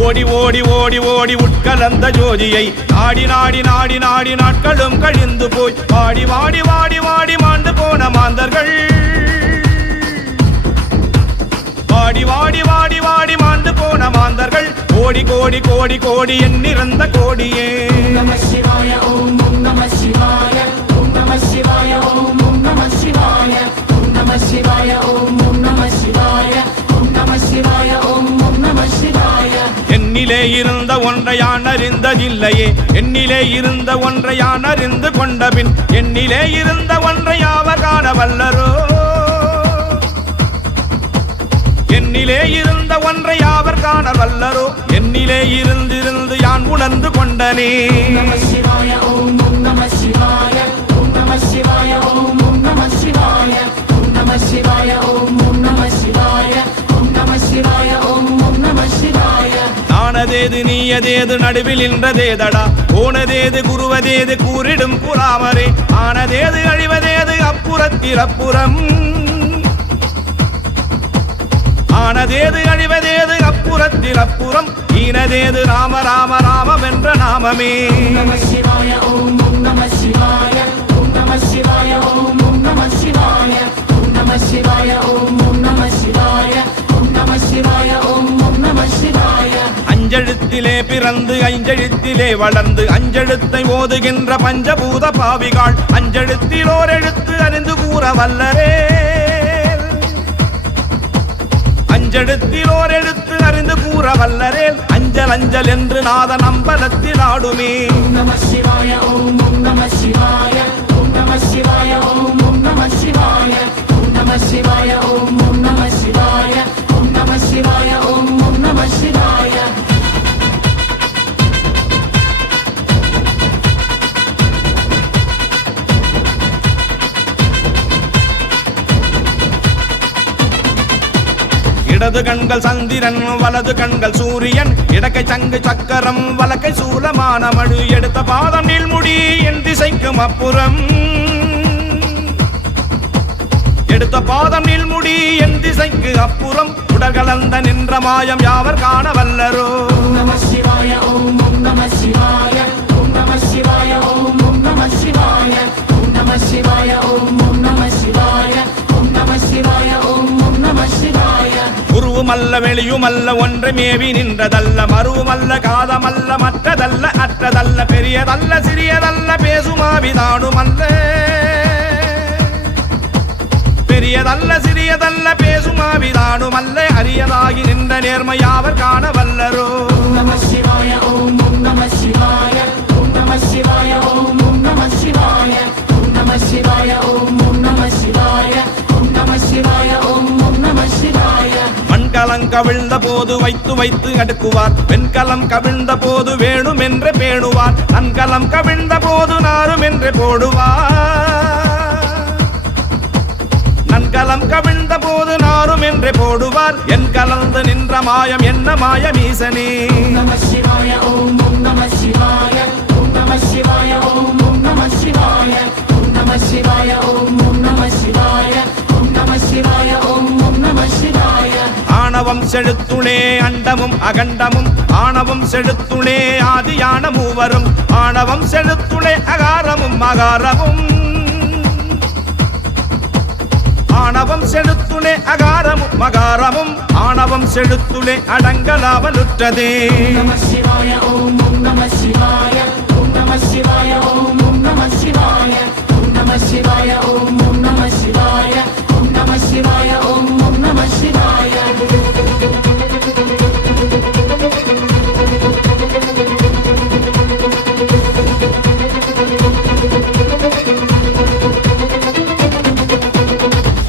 ஓடி ஓடி ஓடி ஓடி உட்கலந்த ஜோதியை நாடி நாடி நாடி நாடி நாட்களும் கழிந்து போய் வாடி வாடி வாடி வாடி மாண்டு போன மாந்தர்கள் வாடி வாடி வாடி வாடி மாண்டு போன மாந்தர்கள் கோடி கோடி கோடி கோடி எண்ணிறந்த கோடியே நம சிவாய ஓம் நம சிவாய ஓம் நம சிவாய ஓம் நம சிவாய ஓம் நம சிவாய ஓம் நம சிவாய ஓம் நம சிவாய ஓம் நம சிவாய என்னிலே இருந்த ஒன்றை யான் அறிந்ததில்லையே என்னிலே இருந்த ஒன்றை யான் அறிந்து கொண்டபின் என்னிலே இருந்த ஒன்றை யாவர் காண வல்லரோ என்னிலே இருந்த ஒன்றை யாவர் காண வல்லரோ என்னிலே இருந்திருந்து யான் உணர்ந்து கொண்டனே நம சிவாய ஓம் நம சிவாய ஓம் நம சிவாய ஓம் நம சிவாய ஓம் நம சிவாய ஓம் நம சிவாய ஓம் நம சிவாய ஓம் நம சிவாய ஆனதேது நீயதேது நடுவில் நின்றதேதடா போனதேது குருவதேது கூறிடும் கூறாமரே ஆனதேது அழிவதேது அப்புறத்தில் அப்புறம் ஆனதேது அழிவதேது அப்புறத்தில் அப்புறம் ஈனதேது ராம ராம ராமம் என்ற நாமமே நம சிவாய ஓம் நம சிவாய ஓம் நம சிவாய ஓம் நம சிவாய ஓம் நம சிவாய ஓம் நம சிவாய ஓம் நம சிவாய ஓம் நம சிவாய அஞ்செழுத்திலே பிறந்து ஐஞ்செழுத்திலே வளர்ந்து அஞ்செழுத்தை ஓதுகின்ற பஞ்சபூத பாவிகாள் அஞ்செழுத்தில் ஓர் எழுத்து அறிந்து கூற வல்லரே அஞ்செழுத்தில் ஓர் எழுத்து அறிந்து கூற வல்லரேல் அஞ்சல் அஞ்சல் என்று நாதன் அம்பலத்தில் ஆடுமே நம சிவாய ஓம் நம சிவாய ஓம் நம சிவாய ஓம் நம சிவாய ஓம் நம சிவாய ஓம் நம சிவாய ஓம் நம சிவாய ஓம் நம சிவாய இடது கண்கள் சந்திரன் வலது கண்கள் சூரியன் இடக்கை சங்கு சக்கரம் வலக்கை சூலமான மழு எடுத்த பாதம் நீள்முடி என் திசைக்கும் அப்புறம் எடுத்த பாதம் நீள்முடி என் திசைக்கு அப்புறம் உடற்கலந்த நின்ற மாயம் யாவர் காண வல்லரோ நம சிவாய ஓம் நம சிவாய ஓம் நம சிவாய ஓம் நம சிவாய ஓம் நம சிவாய ஓம் நம சிவாய ஓம் நம சிவாய ஓம் நம சிவாய உருவுமல்ல வெளியுமல்ல ஒன்று மேவி நின்றதல்ல மருவுமல்ல காதமல்ல மற்றதல்ல அற்றதல்ல பெரியதல்ல சிறியதல்ல பேசுமாவிதானுமல்ல பெரியதல்ல சிறியதல்ல பேசுமாவிதானுமல்ல அரியதாகி நின்ற நேர்மையாவர் காண வல்லரோ நம சிவாய ஓம் நம சிவாய ஓம் நம சிவாய ஓம் நம சிவாய ஓம் நம சிவாய ஓம் நம சிவாய ஓம் நம சிவாய ஓம் நம சிவாய மண்கலம் கவிழ்ந்த போது வைத்து வைத்து அடுக்குவார் வெண்கலம் கவிழ்ந்த போது வேணும் என்று பேணுவார் நன்கலம் கவிழ்ந்த போது நாரும் என்று போடுவார் நன்கலம் கவிழ்ந்த போது நாரும் என்று போடுவார் என் கலந்து நின்ற மாயம் என்ன மாயம் ஈசனே நம சிவாய ஓம் நம சிவாய ஓம் நம சிவாய ஓம் நம சிவாய ஓம் நம சிவாய ஓம் நம சிவாய ஓம் நம சிவாய ஓம் நம சிவாய ஆணவம் செழுத்துளே அண்டமும் அகண்டமும் ஆணவம் செழுத்துளே ஆதியான மூவரும் ஆணவம் செழுத்துளே அகாரமும் அகாரமும் ஆணவம் செழுத்துளே அகாரமும் மகாரமும் ஆணவம் செழுத்துளே அடங்கலாவலுற்றதே நம சிவாய ஓம் நம சிவாய ஓம் நம சிவாய ஓம் நம சிவாய ஓம் நம சிவாய ஓம் நம சிவாய ஓம் நம சிவாய ஓம் நம சிவாய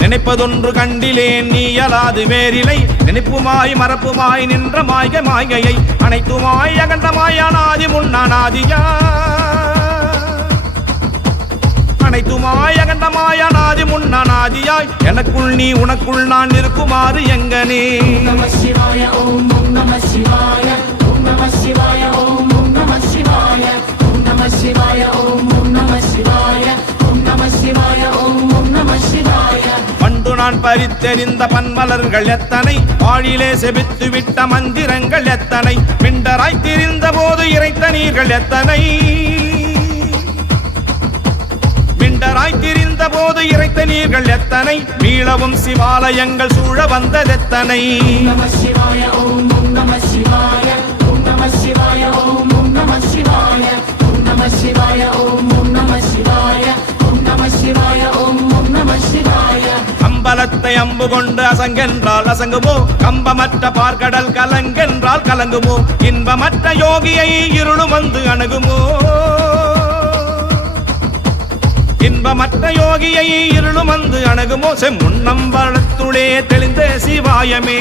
நினைப்பதொன்று கண்டிலேன் நீ அலாது வேறிலை நினைப்புமாய் மறப்புமாய் நின்ற மாய்க மாய்கையை அனைத்துமாய் அகண்டமாய் அனாதி முன்னாதியா அனைத்துமாய் அகண்டமாய் அனாதி முன்னாதியாய் எனக்குள் நீ உனக்குள் நான் இருக்குமாறு எங்கனே நம சிவாய ஓம் நம சிவாய ஓம் நம சிவாய ஓம் நம சிவாய ஓம் நம சிவாய ஓம் நம சிவாய ஓம் நம சிவாய ஓம் நம சிவாய நான் பறித்தெறிந்த பன்மலர்கள் எத்தனை, வாழிலே செபித்து விட்ட மந்திரங்கள் எத்தனை, மிண்டராய் திரிந்த போது இறைத்த நீர்கள் எத்தனை, மிண்டராய் திரிந்த போது இறைத்த நீர்கள் எத்தனை, மீளவும் சிவாலயங்கள் சூழ வந்ததெத்தனை. நம சிவாய ஓம் நம சிவாய ஓம் நம சிவாய ஓம் நம சிவாய ஓம் நம சிவாய ஓம் நம சிவாய ஓம் நம சிவாய ஓம் நம சிவாய. அம்பலத்தை அம்பு கொண்டு அசங்கென்றால் அசங்குமோ, கம்பமற்ற பார்க்கடல் கலங்கென்றால் கலங்குமோ, இன்பமற்ற யோகியை இருளும் வந்து அணுகுமோ, இன்பமற்ற யோகியை இருளும் வந்து அணுகுமோ, செம்முன்னம்பலத்துளே தெளிந்த சிவாயமே.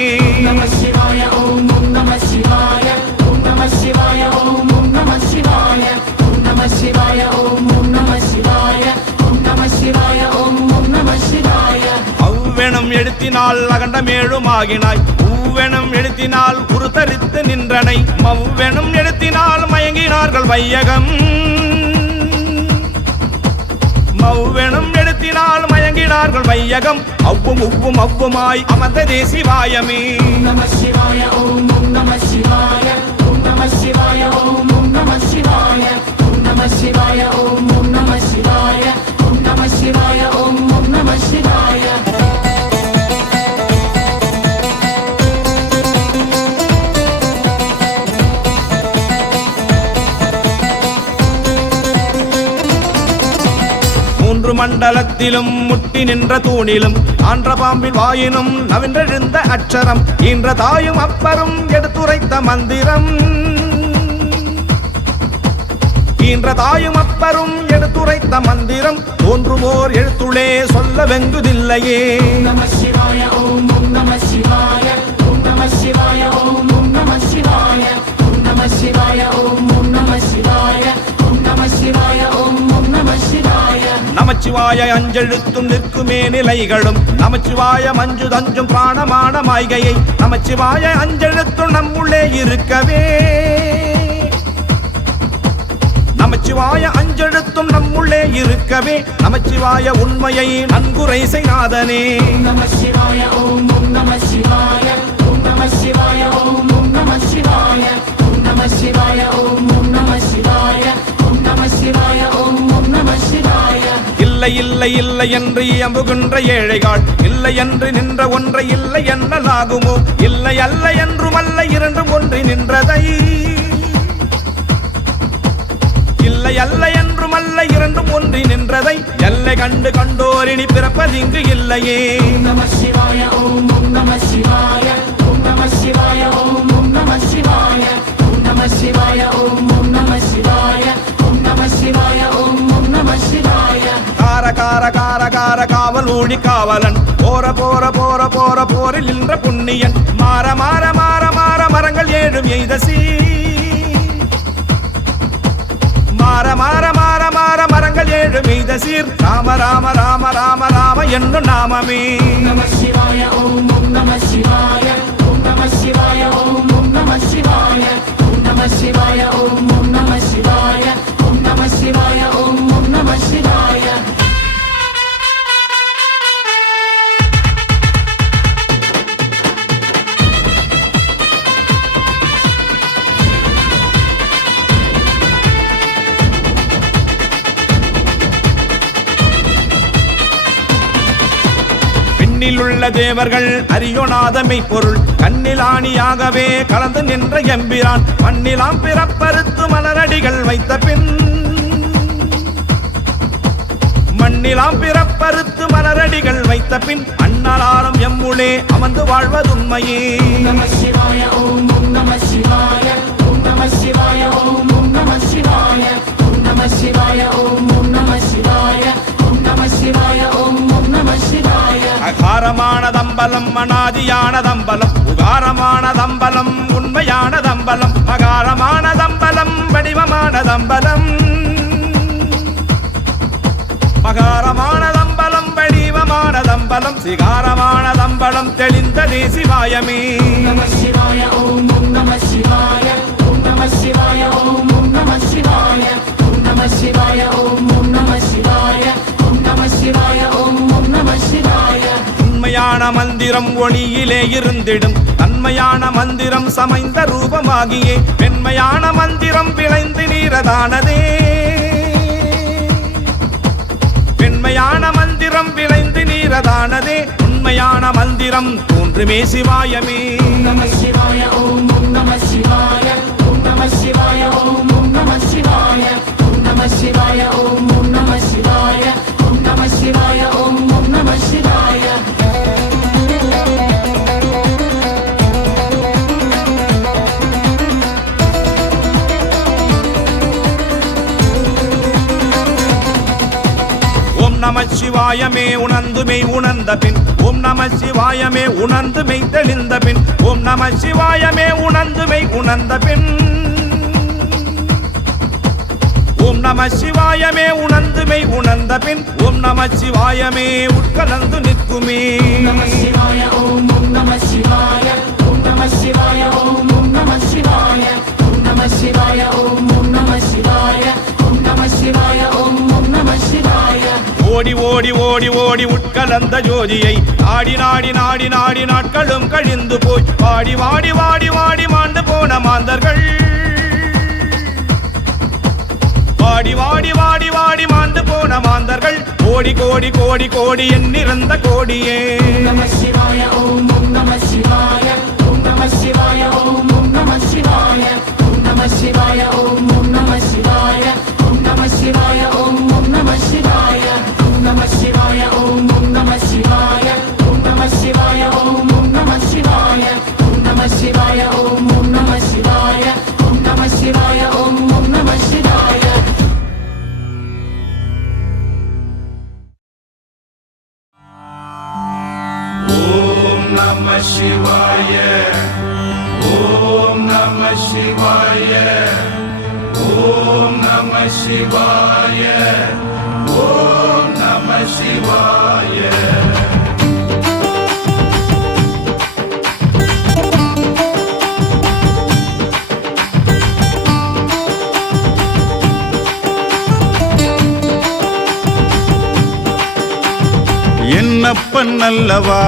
நம சிவாய ஓம் நம சிவாய ஓம் நம சிவாய ஓம் நம சிவாய ஓம் நம சிவாய ஓம் நம சிவாய ஓம் நம சிவாய ஓம் நம சிவாய. அவ்வெனும் எழுத்தினால் அகண்டமேழுமாகினாய், ஊவெனும் எழுத்தினால் உருத்தரித்து நின்றனை, மவ்வெனும் எழுத்தினால் மயங்கினார்கள் வையகம், மவ்வெனும் எழுத்தினால் மயங்கினார்கள் வையகம், அவ்வும் உவ்வும் அவ்வுமாய் அமர்ந்ததே சிவாயமே. நம சிவாய ஓம் நம சிவாய ஓம் நம சிவாய ஓம் நம சிவாய ஓம் நம சிவாய ஓம் நம சிவாய ஓம் நம சிவாய ஓம் நம சிவாய. மூன்று மண்டலத்திலும் முட்டி நின்ற தூணிலும், ஆன்ற பாம்பின் வாயினும் நவின்றெழுந்த அட்சரம், ஈன்ற தாயும் அப்பரும் எடுத்துரைத்த மந்திரம், ஈன்ற தாயும் அப்பரும் எடுத்துரைத்த மந்திரம், தோன்றுமோர் எழுத்துளே சொல்ல வெங்குதில்லையே. நம சிவாய ஓம் நம சிவாய ஓம் நம சிவாய ஓம் நம சிவாய ஓம் நம சிவாய ஓம் நம சிவாய ஓம் நம சிவாய ஓம் நம சிவாய. நமச்சிவாய அஞ்செழுத்தும் நிற்குமே நிலைகளும், நமச்சிவாய மஞ்சு தஞ்சும் பிராணமான மாய்கையை, நமச்சிவாய அஞ்செழுத்தும் நம்முள்ளே இருக்கவே, நமச்சிவாய அஞ்செழுத்தும் நம்முள்ளே இருக்கவே, நமச்சிவாய உண்மையை நன்குரை செய்யாதனே. நம சிவாய ஓம் நம சிவாய ஓம் நம சிவாய ஓம் நம சிவாய ஓம் நம சிவாய ஓம் நம சிவாய ஓம் நம சிவாய ஓம் நம சிவாய. இல்லை இல்லை இல்லை என்று அம்புகின்ற ஏழைகள், இல்லை என்று நின்ற ஒன்றை இல்லை என்னலாகுமோ, இல்லை அல்ல என்றும் அல்ல இரண்டும் ஒன்றி நின்றதை, இல்லை அல்ல என்றும் அல்ல இரண்டும் ஒன்றி நின்றதை, எல்லை கண்டு கண்டோரினி பிறப்பதிங்கு இல்லையே. நம சிவாய ஓம் நம சிவாய ஓம் நம சிவாய ஓம் நம சிவாய ஓம் நம சிவாய ஓம் நம சிவாய ஓம் நம சிவாய ஓம் நம சிவாய. கார கார கார கார காவல் ஊழி காவலன், போற போற போற போற போரில் நின்ற புண்ணியன், மாற மாற மாற மாற மரங்கள் ஏழும் எய்தசி, மாற மாற மாற மாற மரங்கள் ஏழு மீத சீர், ராம ராம ராம ராம ராம என்னும் நாமமே. நம சிவாய ஓம் நம சிவாய ஓம் நம சிவாய ஓம் நம சிவாய ஓம் நம சிவாய ஓம் நம சிவாய ஓம் நம சிவாய ஓம் நம சிவாய. உள்ள தேவர்கள் அறியோனாதமை பொருள், கண்ணிலாணியாகவே கலந்து நின்ற எம்பிரான், மண்ணிலாம் பிறப்பறுத்து மலரடிகள் வைத்த பின், மண்ணிலாம் பிறப்பறுத்து மலரடிகள் வைத்த பின், அண்ணலாரம் எம்முளே அமர்ந்து வாழ்வதுண்மையே. நம சிவாய ஓம் நம சிவாய ஓம் நம சிவாய ஓம் நம சிவாய ஓம் நம சிவாய ஓம் நம சிவாய ஓம் நம சிவாய ஓம் நம சிவாய. அகாரமானதம்பலம் அநாதியானதம்பலம், உகாரமானதம்பலம் உண்மையானதம்பலம், மகாரமானதம்பலம் வடிவமானதம்பலம், மகாரமானதம்பலம் வடிவமானதம்பலம், சிகாரமானதம்பலம் தெளிந்ததே சிவாயமே. நம சிவாய ஓம் நம சிவாய ஓம் நம சிவாய ஓம் நம சிவாய ஓம் நம சிவாய ஓம் நம சிவாய ஓம் நம சிவாய ஓம் நம சிவாய. உண்மையான மந்திரம் ஒளியிலே இருந்திடும் தன்மையான மந்திரம் சமைந்த ரூபமாகியே வெண்மையான மந்திரம் விளைந்து நீரதானதே வெண்மையான மந்திரம் விளைந்து நீரதானதே உண்மையான மந்திரம் தோன்றுமே சிவாயமே நம சிவாய ஓம் நம சிவாய ஓம் நம சிவாய ஓம் நம சிவாய ஓம் நம சிவாய ஓம் நம சிவாய ஓம் நம சிவாய ஓம் நம சிவாய நம சிவாயமே உணர்ந்து மெய் உணர்ந்த பின் ஓம் நம சிவாயமே உணர்ந்து மெய் தெளிந்த பின் ஓம் நம சிவாயமே உணர்ந்து மெய் உணர்ந்த பின் ஓம் நம சிவாயமே உணர்ந்து மெய் உணர்ந்த பின் ஓம் நம சிவாயமே உட்கலந்து நிற்குமே நம சிவாய ஓம் நம சிவாய ஓம் நம சிவாய ஓம் நம சிவாய ஓம் நம சிவாய ஓம் நம சிவாய ஓம் நம சிவாய ஓம் நம சிவாய ஓடி ஓடி ஓடி ஓடி உட்கலந்த ஜோதியை நாடி நாடி நாடி நாடி நாட்களும் கழிந்து போய் வாடி வாடி வாடி வாடி மாண்டு போன மாந்தர்கள் வாடி வாடி வாடி வாடி மாண்டு போன மாந்தர்கள் கோடி கோடி கோடி கோடி எண்ணிறந்த கோடியே நம சிவாய ஓம் நம சிவாய ஓம் நம சிவாய ஓம் நம சிவாய ஓம் நம சிவாய ஓம் நம சிவாய ஓம் நம சிவாய ஓம் நம சிவாய ஓம் நம சிவாய ஓம் நம சிவாய ஓம் நம சிவாய ஓம் நம சிவாய ஓம் நம சிவாய ஓம் நம சிவாய ஓம் நம சிவாய ஓம் நம சிவாய ஓம் நம சிவாய ஓம் நம சிவாய ஓம் நம சிவாய ஓம் நம சிவாய என்னப்பன் அல்லவா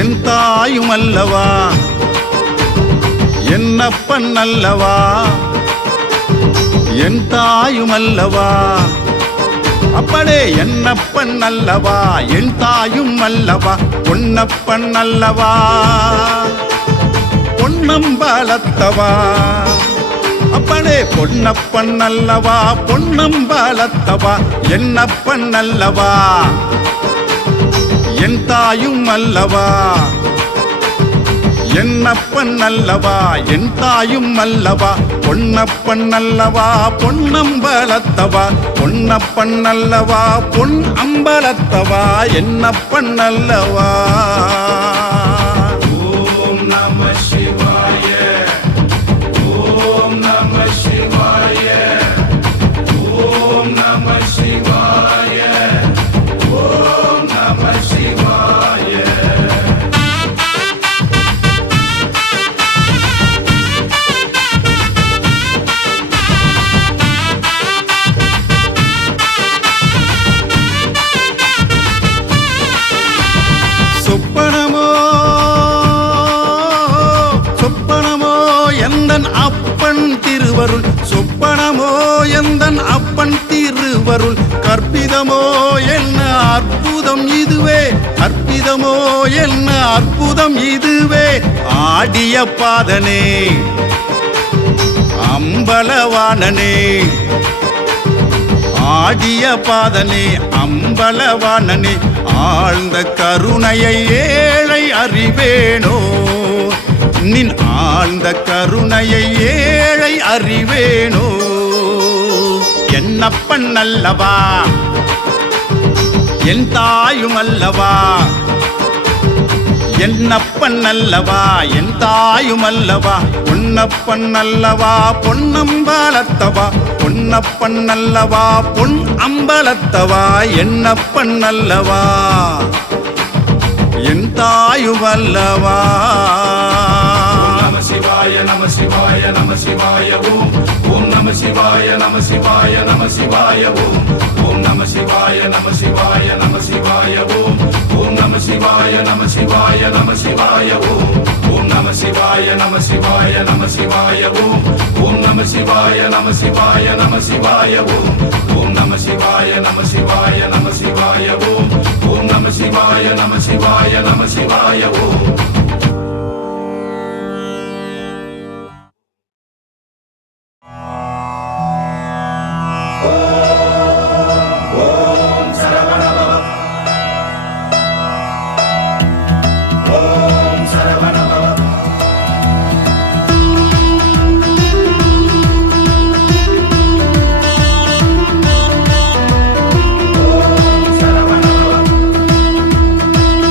என் தாயும் அல்லவா என்னப்பன் அல்லவா என் தாயும் அல்லவா அப்படே என்னப்பன் அல்லவா என் தாயும் அல்லவா பொன்னப்பன் அல்லவா பொன்னம்பலத்தவா அப்பனே பொன்னப்பன் அல்லவா பொன்னம்பலத்தவா என்னப்பன் அல்லவா என் தாயும் அல்லவா என்னப்பன் அல்லவா என் தாயும் அல்லவா பொன்னப்பன் அல்லவா பொன்னம்பலத்தவா பொன்னப்பன் அல்லவா பொன் அம்பலத்தவா என்னப்பன் அல்லவா ஓம் நம சிவாய ஓம் நம சிவாய ஓம் நம சிவாய ஓம் நம சிவாய சொப்பனமோ சொப்பனமோ எந்தன் அப்பன் திருவருள் சொப்பனமோ எந்தன் அப்பன் திருவருள் கற்பிதமோ என்ன அற்புதம் இதுவே அற்புதமோ என்ன அற்புதம் இதுவே ஆடிய பாதனே அம்பலவாணனே ஆடிய பாதனே அம்பலவாணனே ஆழ்ந்த கருணையை ஏழை அறிவேனோ நின் ஆழ்ந்த கருணையை ஏழை அறிவேனோ என்னப்பன் அல்லவா என் தாயும் அல்லவா என்னப்பன் அல்லவா என் தாயும் அல்லவா பொன்னப்பன் அல்லவா பொன்னம்பலத்தவா பொன்னப்பன் அல்லவா பொன் அம்பலத்தவா என்னப்பன் அல்லவா என் தாயும் அல்லவா நம சிவாய நம சிவாய நம சிவாய ஓம் ஓம் நம சிவாய நம சிவாய நம சிவாய ஓம் ஓம் நம சிவாய நம சிவாய நம சிவாய ஓம் ஓம் நம சிவாய நம சிவாய நம சிவாய ஓம் ஓம் நம சிவாய நம சிவாய நம சிவாய ஓம் ஓம் நம சிவாய நம சிவாய நம சிவாய ஓம் ஓம் நம சிவாய நம சிவாய நம சிவாய ஓம் ஓம் நம சிவாய நம சிவாய நம சிவாய ஓம்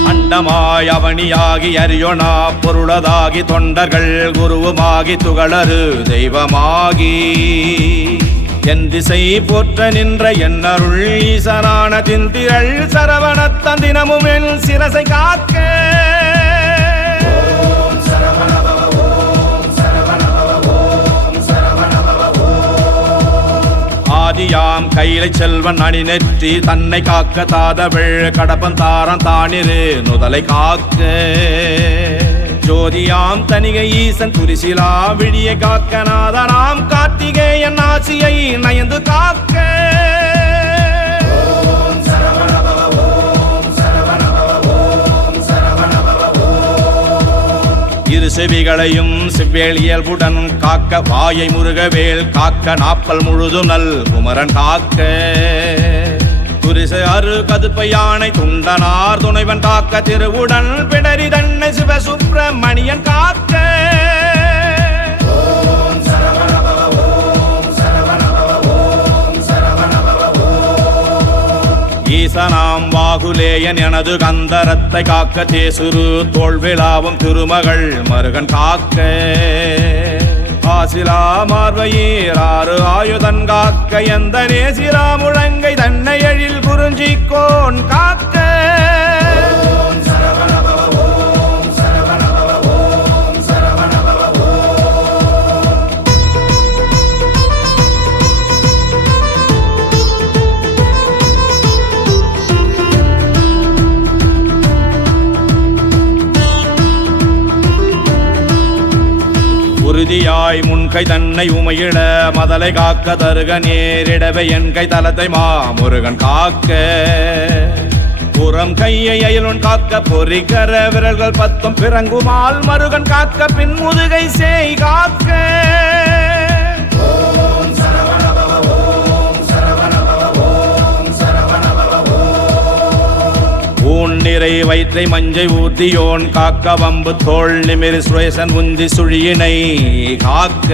அண்டமாய் அவனியாகி அரியோனா பொருளதாகி தொண்டர்கள் குருவுமாகி துகளரு தெய்வமாகி என் திசை போற்ற நின்ற என்னருள் ஈசனான திந்திரள் சரவணத்தன் தினமும் என் சிரசை காக்க ஆதியாம் கையிலை செல்வன் அணி நெற்றி தன்னை காக்க தாதவள் கடப்பன் தாரம் தானிரு நுதலை காக்க ஜோதியாம் தனிகை ஈசன் துரிசிலா விழியை காக்க நாதனாம் கார்த்திகேயன் ஆசியை நயந்து காக்க இரு செவிகளையும் செவ்வேள் இயல்புடன் காக்க வாயை முருகவேல் காக்க நாப்பல் முழுதும் நல் குமரன் காக்க துரிசு அரு கதுப்பை யானை துண்டனார் துணைவன் காக்க திருவுடன் பிடரி தன்னை சிவசுப்பிரமணியன் காக்க ஈசனாம் வாகுலேயன் எனது கந்தரத்தை காக்க தேசுரு தோல்விழாவும் திருமகள் மருகன் காக்க ஆசிலா மார்வையீராறு ஆயுதன் காக்க எந்த நேசிரா முழங்கை தன்னை எழில் குறிஞ்சிக்கோன் காக்க உறுதியாய் முன்கை தன்னை உமையிட மதலை காக்க தருக நேரிடவை என் கை தலத்தை மாமுருகன் காக்க புறம் கையை அயலுன் காக்க பொறிகர விரல்கள் பத்தும் பிறங்குமால் மருகன் காக்க பின் முதுகை சேய் காக்க ஊன்னிறை வயிற்றை மஞ்சை ஊர்த்தியோன் காக்க வம்பு தோல் நிமிர் சுரேசன் உந்தி சுழியினை காக்க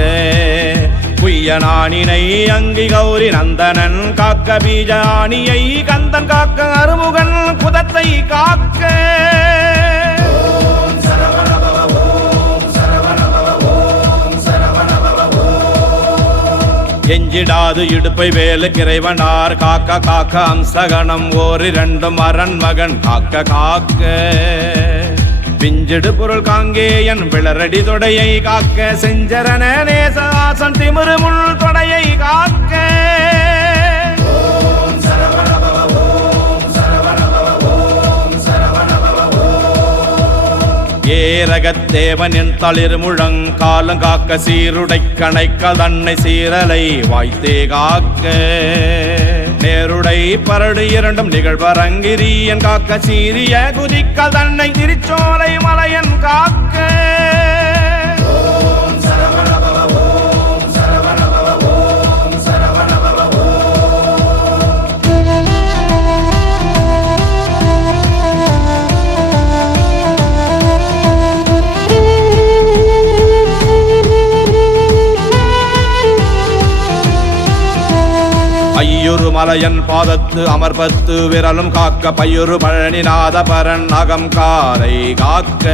குய்யனானினை அங்கி கௌரி நந்தனன் காக்க பீஜானியை கந்தன் காக்க அருமுகன் குதத்தை காக்க எஞ்சிடாது இடுப்பை வேலு கிரைவனார் காக்க காக்க அம்சகணம் ஓரிரண்டும் அரண் மகன் காக்க காக்க பிஞ்சிடு பொருள் காங்கேயன் விளரடி தொடையை காக்க செஞ்சரண நேசாசன் திமிரு முள் தொடையை காக்க ஏரகத்தேவன் என் தளிர் முழங்காலம் காக்க சீருடை கணைக்க தன்னை சீரலை வாய்த்தே காக்க நேருடை பரடு இரண்டும் நிகழ்வரங்கிரியன் காக்க சீரிய குதிக்கல் தன்னை திருச்சோலை மலையன் காக்க ஐயுறு மலையன் பாதத்து அமர்பத்து விரலும் காக்க பையுறு பழனிநாத பரன் அகம் காலை காக்க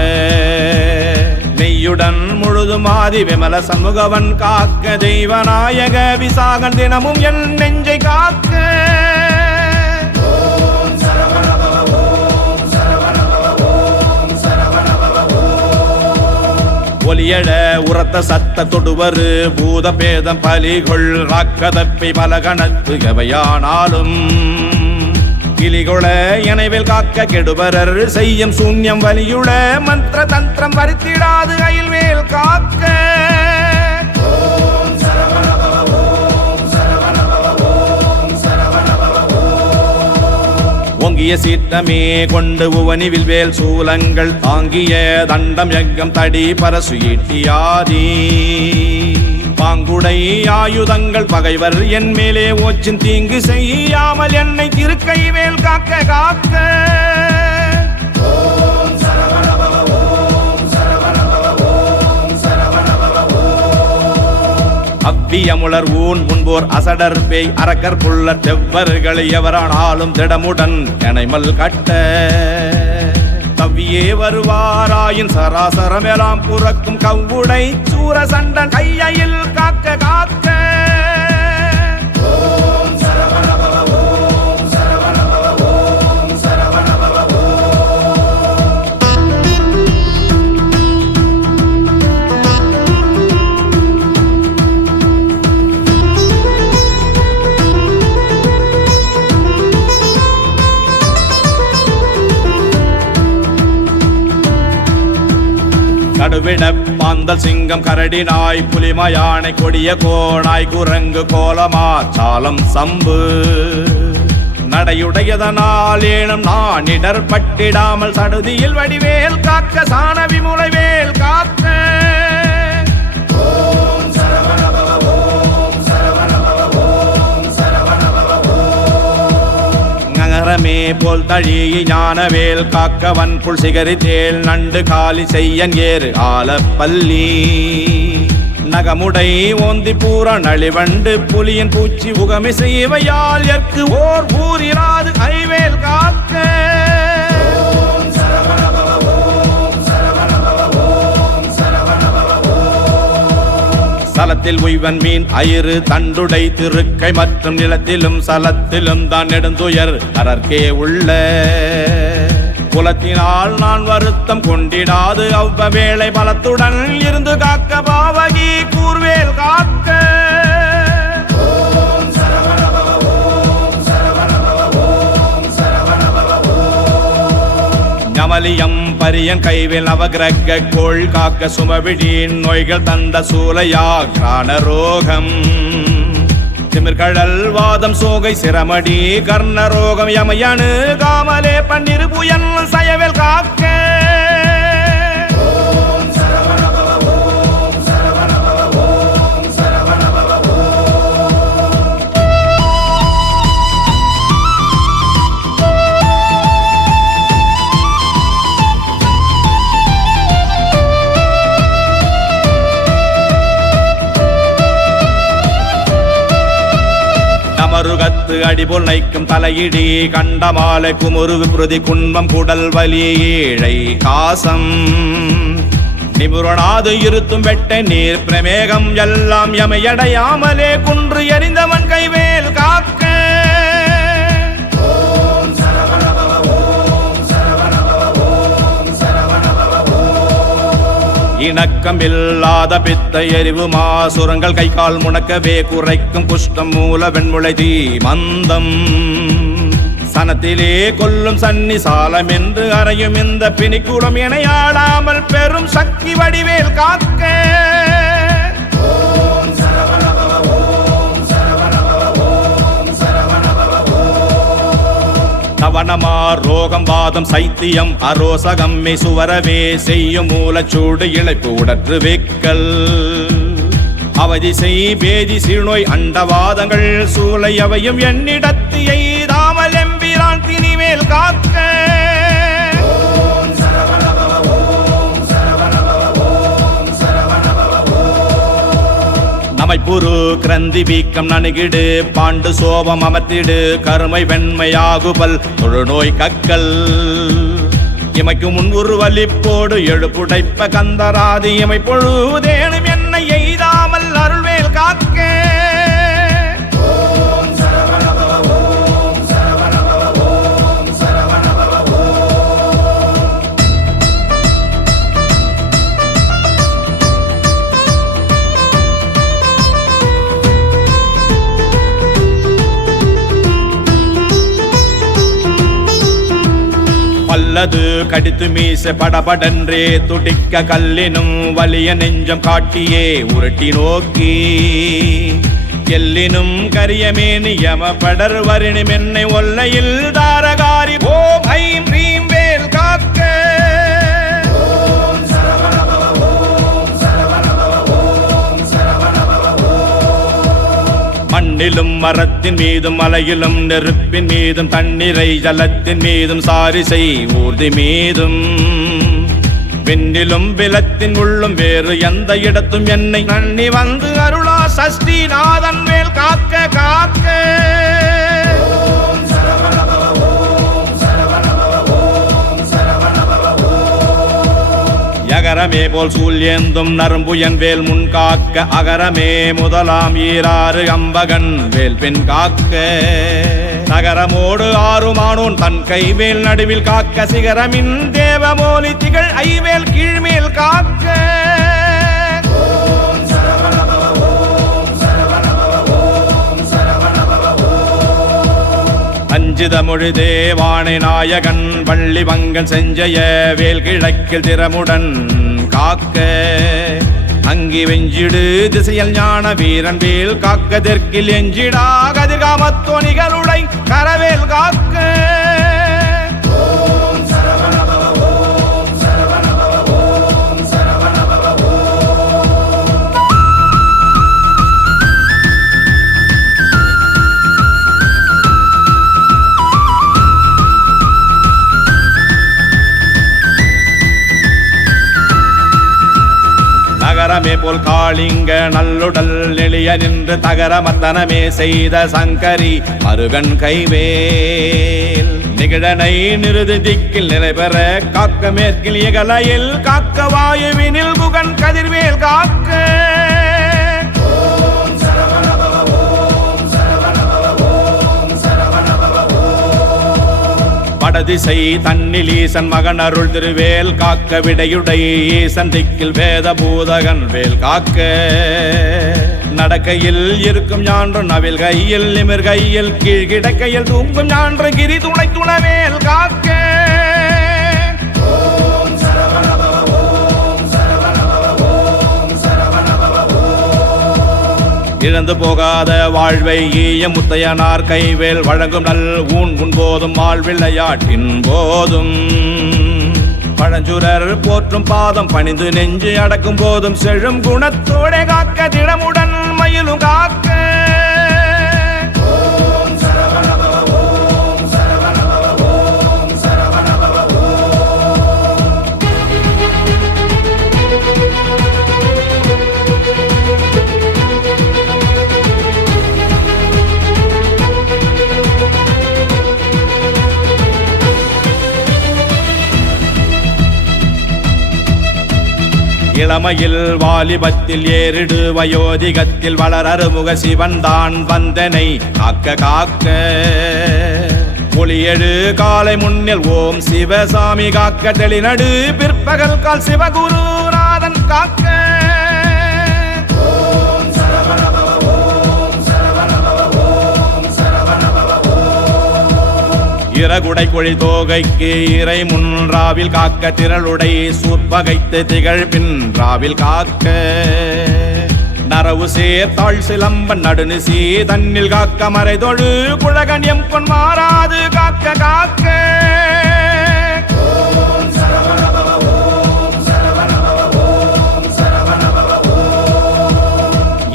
நெய்யுடன் முழுதும் ஆதி விமல சண்முகவன் காக்க தெய்வநாயக விசாகன் தினமும் என் நெஞ்சை காக்க ஒலியழ உரத்த சத்த தொடுவரு பூத பேதம் பலிகொள் ராக்கதப்பை பலகணத்து எவையானாலும் கிளிகொள எனைவில் காக்க கெடுபரர் செய்யும் சூன்யம் வலியுள மந்திர தந்திரம் வருத்திடாது அயில்வேல் காக்க ஓங்கிய சீற்றமே கொண்டு உவனிவில் வேல் சூலங்கள் தாங்கிய தண்டம் யங்கம் தடி பரசு ஈட்டியாதி பாங்குடை ஆயுதங்கள் பகைவர் என் மேலே ஓச்சின் தீங்கு செய்யாமல் என்னை திருக்கை வேல் காக்க காக்க அவ்வியமுளர் ஊன் முன்போர் அசடர் பேய் அரக்கர் புள்ளர் செவ்வர்கள் எவரானாலும் திடமுடன் எனைமல் கட்ட தவ்வியே வருவாராயின் சராசரமெல்லாம் புறக்கும் கவ்வுடை சூர சண்டன் கையில் காக்க காக்க கடுவிட பாந்தல் சிங்கம் கரடி நாய் புலிமயானை கொடிய கோணாய் குரங்கு கோலமா சாலம் சம்பு நடையுடையதனால் ஏனும் நான் இடர்பட்டிடாமல் சடுதியில் வடிவேல் காக்க சாண விமுலைவேல் காக்க நகரமே போல் தழியை ஞானவேல் காக்கவன் புல் சிகரி தேல் நண்டு காலி செய்யன் ஏறு ஆலப்பள்ளி நகமுடை ஓந்தி பூர நளிவண்டு புலியின் பூச்சி உகமை செய்வையால் எற்கு ஓர் ஊரிராது ஐவேல் காக்க சலத்தில் உய்வன் மீன் அயிறு தண்டுடை திருக்கை மற்றும் நிலத்திலும் சலத்திலும் தான் நெடுந்துயர் அரற்கே உள்ள குலத்தினால் நான் வருத்தம் கொண்டிடாது அவ்வ வேளை பலத்துடன் இருந்து காக்க பாவகி கூர்வேல் காக்க ஞமலியம் பரியன் கைவில் நவகிரக கோள் காக்க சுமவிடின் நோய்கள் தந்த சூலையா கிராண ரோகம் திமிர்கடல் வாதம் சோகை சிரமடி கர்ண ரோகம் யமயனு காமலே பன்னிரு புயன் சயவேல் காக்க மருகத்து அடிபோல் நைக்கும் தலையிடி கண்டமாலை குமுறு விப்ருதி குன்மம் குடல் வலி ஏழை காசம் நிபுணாது இருத்தும் வெட்ட நீர் பிரமேகம் எல்லாம் எமையடையாமலே குன்று எறிந்தவன் கைவேல் காக்க இணக்கம் இல்லாத பித்த எரிவு மாசுரங்கள் கை கால் முடக்கவே குறைக்கும் குஷ்டம் மூல வெண்முளை தீ மந்தம் சனத்திலே கொல்லும் சன்னி சாலம் என்று அறையும் இந்த பிணிக்குளம் என ஆடாமல் பெரும் சக்தி வடிவேல் காக்க தவனமா ரோகம் வாதம் சைத்தியம் அரோசகம் சுவரவே செய்யும் மூலச்சூடு இழைப்பு உடற்று வேக்கல் அவதி செய் பேதி சீழ்நோய் அண்டவாதங்கள் சூளை அவையும் என்னிடத்து எய்தாமல் எம்பிரான் திணிவேல் காக்க நமைப்புரு கிரந்தி வீக்கம் நணுகிடு பாண்டு சோபம் அமர்த்திடு கருமை வெண்மையாகுபல் தொழுநோய் கக்கல் இமைக்கு முன் ஒரு வலிப்போடு எழுப்புடைப்ப கந்தராதி இமை பொழுதேனும் என்னை எய்தாமல் அருள்வேல் காக்க அல்லது கடித்து மீச படபடன்றே துடிக்க கல்லினும் வலிய நெஞ்சம் காட்டியே உருட்டி நோக்கி எல்லினும் கரியமேனி யம படர் வரிணி மென்னை ஒல்லையில் தாரகாரி ஓம் ஐம் ரீம் வேல் காக்க மண்ணிலும் மரத்தின் மீதும் மலையிலும் நெருப்பின் மீதும் தண்ணீரை ஜலத்தின் மீதும் சாரிசை ஊர்தி மீதும் விண்ணிலும் விலத்தின் உள்ளும் வேறு எந்த இடத்தும் என்னை நன்னி வந்து அருளா சஷ்டிநாதன் வேல் காக்க காக்க யகரமே போல் சூழ்யேந்தும் நரும்புயன் வேல் முன் காக்க அகரமே முதலாம் ஈராறு அம்பகன் வேல் பின் காக்க நகரமோடு ஆறுமானோன் தன் கைவேல் நடுவில் காக்க சிகரமின் தேவமோலி திகழ் ஐவேல் கீழ்மேல் காக்க அஞ்சித மொழி தேவானை நாயகன் வள்ளி வங்கன் செஞ்சய வேல் கிழக்கில் திறமுடன் காக்க அங்கி வெஞ்சிடு திசையல் ஞான வீரன் வேல் காக்க தெற்கில் எஞ்சிடா கதிர்காமத்தோணிகளுடை கரவேல் காக்க நகரமே போல் காளிங்க நல்லுடல் நெளிய நின்று தகரமத்தனமே செய்த சங்கரி மருகன் கைவேல் நிகழனை நிறுதி திக்கில் நிலைபெற காக்க மேற்கில் இகலையில் காக்க வாயுவினில் புகன் கதிர்வேல் காக்க வடதிசை தன்னில் ஈசன் மகன் அருள் திருவேல் காக்க விடையுடை ஈசன் திக்கில் வேத பூதகன் வேல் காக்க நடக்கையில் இருக்கும் ஞான்று நவில் கையில் நிமிர் கையில் கீழ் கிடக்கையில் தூங்கும் ஞான்று கிரி துணை துணவேல் காக்க இழந்து போகாத வாழ்வை ஈய முத்தையனார் கைவேல் வழங்கும் நல் ஊன் போதும் வாழ்விளையாட்டின் போதும் பழஞ்சுரர் போற்றும் பாதம் பணிந்து நெஞ்சு அடக்கும் போதும் செழும் குணத்தோட காக்க திடமுடன் மயிலும் காக்க இளமையில் வாலிபத்தில் ஏறிடு வயோதிகத்தில் வளரறுமுக சிவன் தான் வந்தனை காக்க காக்க ஒளியெழு காலை முன்னில் ஓம் சிவசாமி காக்க தெளிநடு பிற்பகல் கால் சிவகுருநாதன் காக்க இறகுடை கொழி தோகைக்கு இறை முன்றாவில் காக்க திரளுடை சூர்பகைத்து திகழ் பின் ராவில் காக்க நரவு சேர்த்தாள் சிலம்பன் நடுநிசி தன்னில் காக்க மறைதொழு குழகன்யம் பொன் மாறாது காக்க காக்க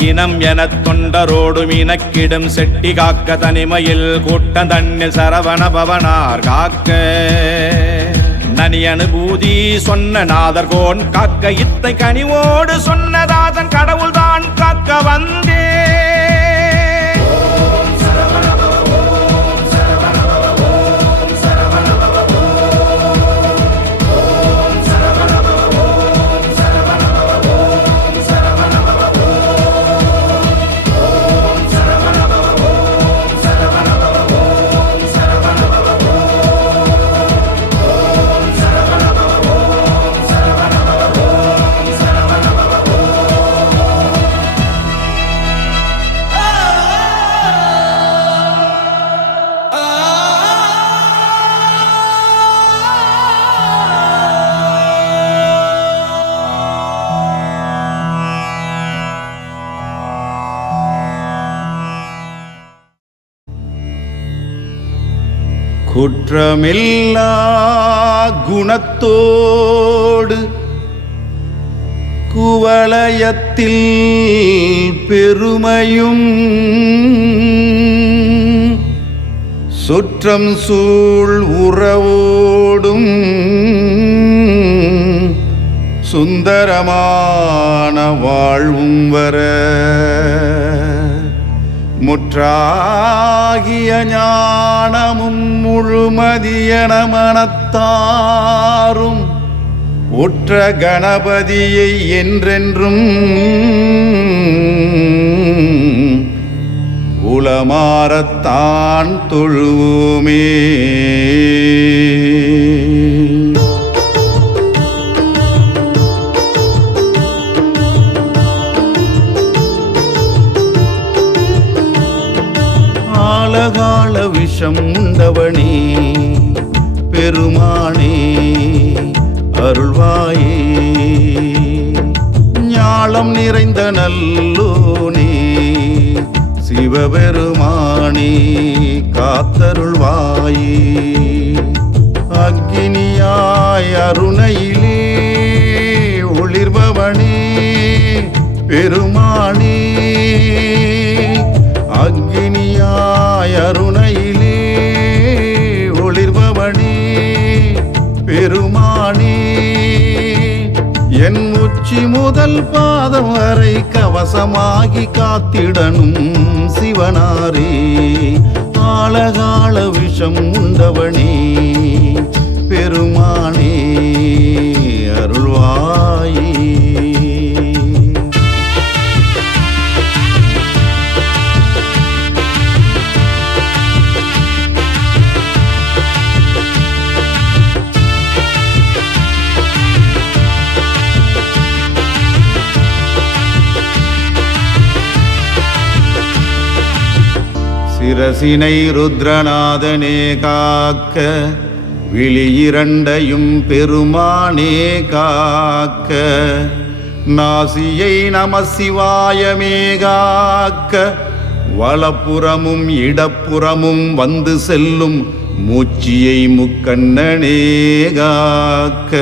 இனம் எனத் தொண்டரோடு மீனக்கிடும் செட்டி காக்க தனிமையில் கூட்டம் தன்னில் சரவண பவனார் காக்க நனி அனுபூதி சொன்ன நாதர்கோன் காக்க இத்தை கனிவோடு சொன்னதாதன் கடவுள்தான் காக்க வந்தே குற்றமில்லா குணத்தோடு குவலயத்தில் பெருமையும் சுற்றம் சூழ் உறவோடும் சுந்தரமான வாழ்வும் வர முற்றாகிய ஞானமும் முழுமதியன மனத்தாரும் உற்ற கணபதியை என்றென்றும் உளமாரத்தான் தொழுவோமே. ஆலகால விஷம் உண்டவனே பெருமானே அருள்வாயே, ஞாலம் நிறைந்த நல்லோனே சிவபெருமானே காத்தருள்வாயே. அக்கினியாய் அருணையிலே ஒளிர்பவனே பெருமானே, அக்கினியாய் அருணையிலே ஒளிர்பவனே பெருமானே, என் உச்சி முதல் பாதம் வரை கவசமாகி காத்திடனும் சிவனாரே. ஆலகால விஷம் உண்டவனே பெருமானே அருள்வாயே. சிரசினை ருத்ரநாதனே காக்க, விழியிரண்டையும் பெருமானே காக்க, நாசியை நமசிவாயமே காக்க, வலப்புறமும் இடப்புறமும் வந்து செல்லும் மூச்சியை முக்கண்ணனே காக்க.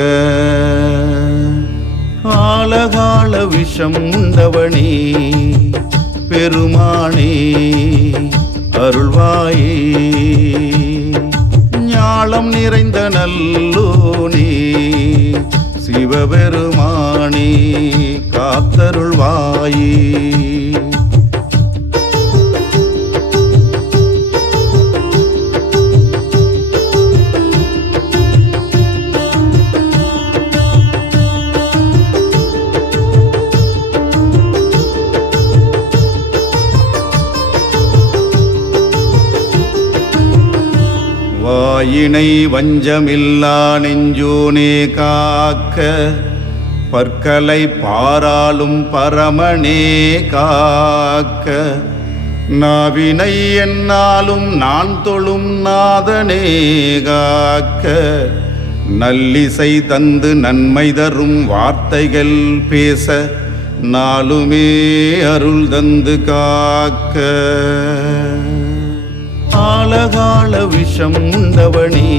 ஆலகால விஷம் உண்டவனே பெருமானே அருள்வாயே, ஞாலம் நிறைந்த நல்லோனே சிவபெருமானே காத்தருள்வாயே. வாயினை வஞ்சமில்லா நெஞ்சோனே காக்க, பற்களை பாராளும் பரமனே காக்க, நாவினை என்னாலும் நான் தொழும் நாதனே காக்க, நல்லிசை தந்து நன்மை தரும் வார்த்தைகள் பேச நாளுமே அருள் தந்து காக்க. ஆலகால விஷம் உண்டவனே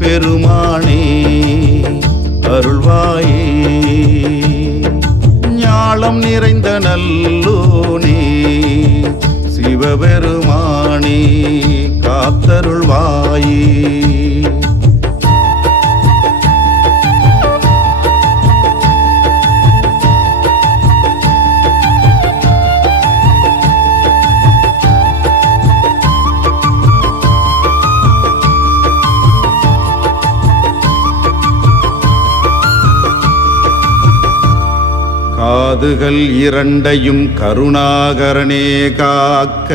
பெருமானே அருள்வாயே, ஞாலம் நிறைந்த நல்லோனே சிவபெருமானே காத்தருள்வாயே. காதுகள் இரண்டையும் கருணாகரனே காக்க,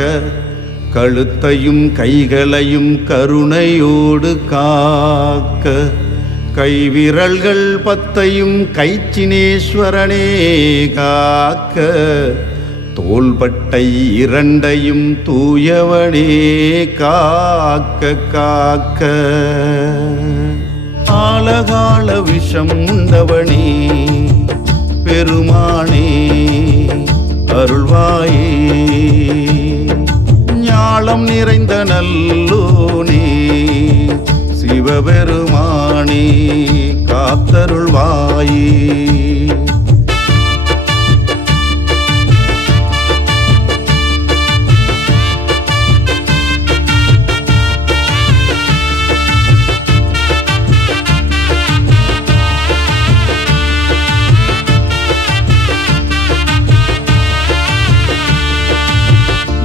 கழுத்தையும் கைகளையும் கருணையோடு காக்க, கைவிரல்கள் பத்தையும் கைச்சினேஸ்வரனே காக்க, தோள்பட்டை இரண்டையும் தூயவனே காக்க காக்க. ஆலகால விஷம் உண்டவனே பெருமானே அருள்வாயே, ஞாலம் நிறைந்த நல்லோனே சிவபெருமானே காத்தருள்வாயே.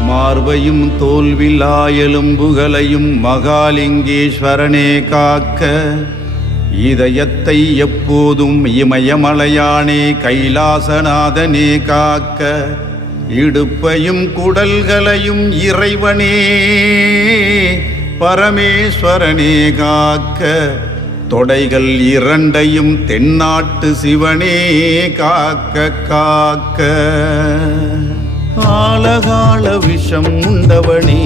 மார்பையும் தோல்வில்லா எலும்புகளையும் மகாலிங்கேஸ்வரனே காக்க, இதயத்தை எப்போதும் இமயமலையானே கைலாசநாதனே காக்க, இடுப்பையும் குடல்களையும் இறைவனே பரமேஸ்வரனே காக்க, தொடைகள் இரண்டையும் தென்னாட்டு சிவனே காக்க காக்க. ஆலகால விஷம் உண்டவனே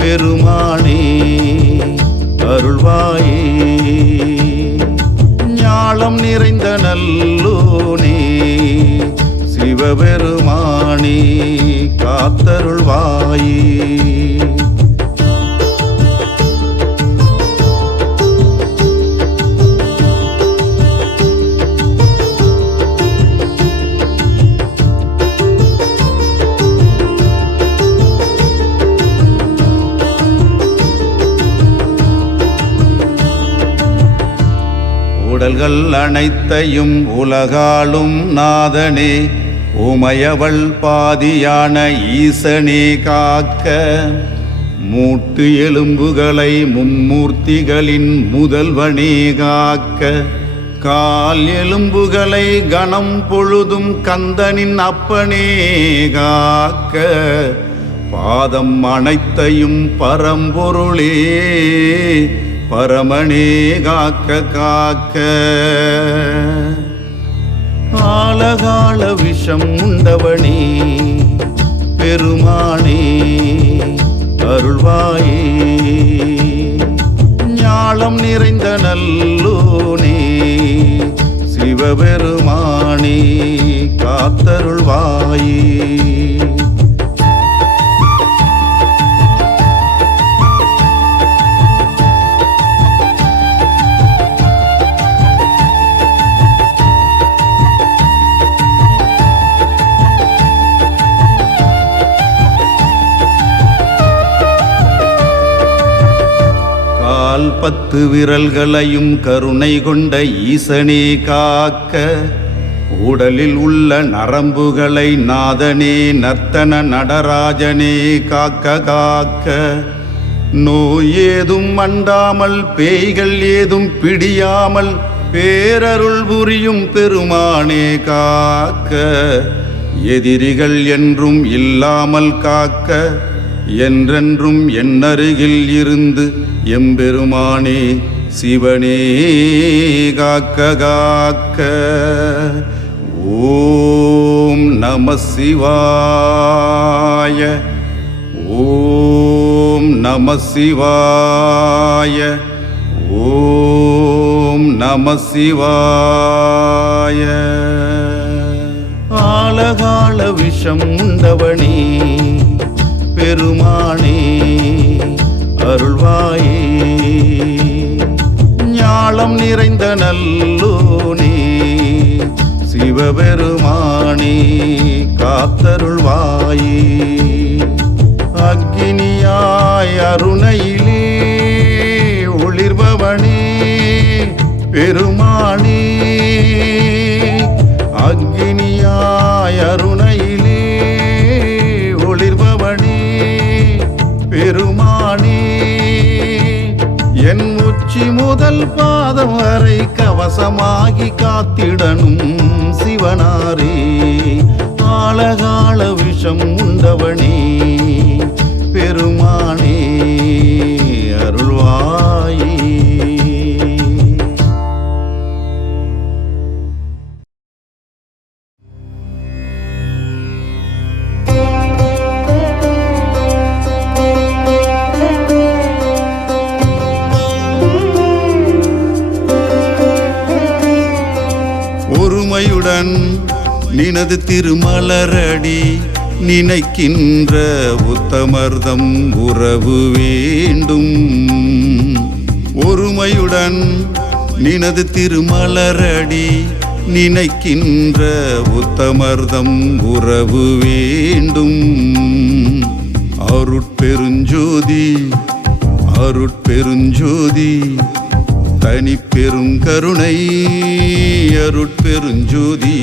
பெருமானே அருள்வாயே. ஞாலம் நிறைந்த நல்லோனே சிவபெருமானே காத்தருள்வாயே. உடல்கள் அனைத்தையும் உலகாளும் நாதனே உமையவள் பாதியான ஈசனே காக்க, மூட்டு எலும்புகளை மும்மூர்த்திகளின் முதல்வனே காக்க, கால் எலும்புகளை கணம் பொழுதும் கந்தனின் அப்பனே காக்க, பாதம் அனைத்தையும் பரம்பொருளே பரமனே காக்க காக்க. ஆலகால விஷம் உண்டவனே பெருமானே அருள்வாயே. ஞாலம் நிறைந்த நல்லோனே சிவபெருமானே காத்தருள்வாயே. பத்து விரல்களையும் கருணை கொண்ட ஈசனே காக்க, உடலில் உள்ள நரம்புகளை நாதனே நர்த்தன நடராஜனே காக்க காக்க, நோய் ஏதும் அண்டாமல் பேய்கள் ஏதும் பிடியாமல் பேரருள் புரியும் பெருமானே காக்க, எதிரிகள் என்றும் இல்லாமல் காக்க, என்றென்றும் என்னருகில் இருந்து எம்பெருமானே சிவனே காக்க காக்க. ஓம் நம சிவாய, ஓம் நம சிவாய, ஓம் நம சிவாய. ஆலகால விஷம் உண்டவனே பெருமானே அருள்வாயே. ஞாலம் நிறைந்த நல்லோனே சிவபெருமானே காத்தருள்வாயே. அக்கினியாய் அருணையிலே ஒளிர்பவனே பெருமானே, அக்கினியாய் அருணையிலே ஒளிர்பவனே பெருமானே, என் உச்சி முதல் பாதம் வரை கவசமாகி காத்திடனும் சிவனாரே. ஆலகால விஷம் உண்டவனே பெருமானே அருள்வாயே. ஒருமையுடன் நினது திருமலரடி நினைக்கின்ற உத்தமர்தம் உறவு வேண்டும். ஒருமையுடன் நினது திருமலரடி நினைக்கின்ற உத்தமர்தம் உறவு வேண்டும். அருட்பெருஞ்சோதி அருட்பெருஞ்சோதி தனிப்பெருங்கருணை அருட்பெருஞ்சோதி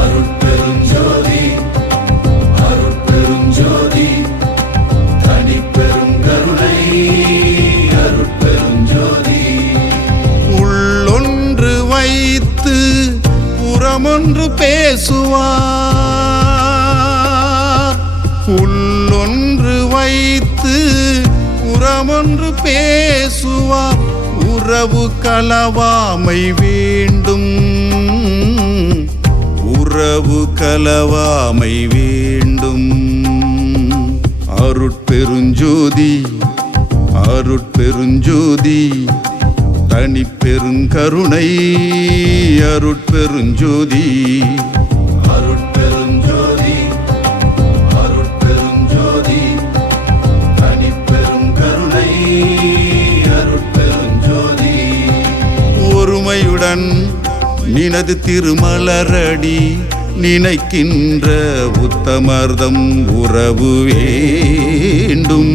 அருட்பெருஞ்சோதி அருட்பெருஞ்சோதி தனிப்பெருங்கருணை அருட்பெருஞ்சோதி. உள்ளொன்று வைத்து புறமொன்று பேசுவார். உள்ளொன்று வைத்து புறமொன்று பேசுவார். உறவு கலவாமை வேண்டும். உறவு கலவாமை வேண்டும். அருட்பெருஞ்சோதி அருட்பெருஞ்சோதி தனிப்பெருங்கருணை அருட்பெருஞ்சோதி அருட்பெருஞ்சோதி அருட்பெருஞ்சோதி தனிப்பெருங்கருணை அருட்பெருஞ்சோதி. ஒருமையுடன் நினது திருமலரடி நினைக்கின்ற உத்தமர்தம் உறவு வேண்டும்.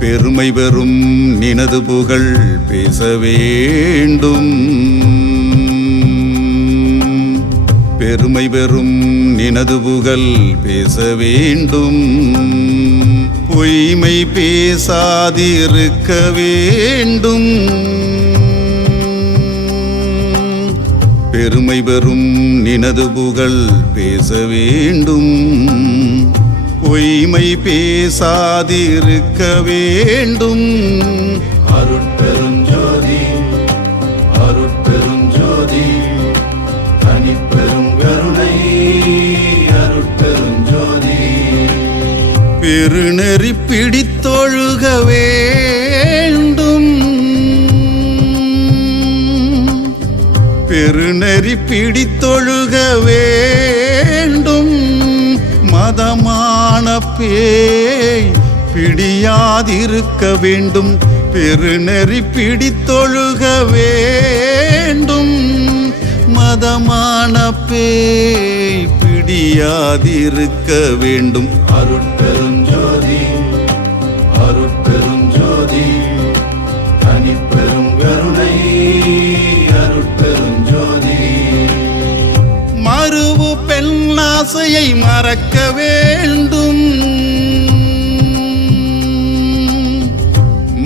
பெருமை பெறும் நினது புகழ் பேச வேண்டும். பெருமை பெறும் நினது புகழ் பேச வேண்டும். பொய்மை பேசாதிருக்க வேண்டும். பெருமை பெறும் நினது புகழ் பேச வேண்டும். பொய்மை பேசாதிருக்க வேண்டும். அருட்பெருஞ்சோதி அருட்பெருஞ்சோதி தனிப்பெருங்கருணை அருட்பெருஞ்சோதி. பெருநெறி பிடித்தொழுக வேண்டும். பெருநெறி பிடித்தொழுக வேண்டும். மதமான பேய் பிடியாதிருக்க வேண்டும். பெருநெறி பிடித்தொழுக வேண்டும். மதமான பேய் பிடியாதிருக்க வேண்டும். அருட்பெருஞ்சோதி அருட்பெருஞ்சோதி தனிப்பெருங்கருணை அருட்பெருஞ்சோதி. மறுவு பெண்ணாசையை மறக்க வேண்டும்.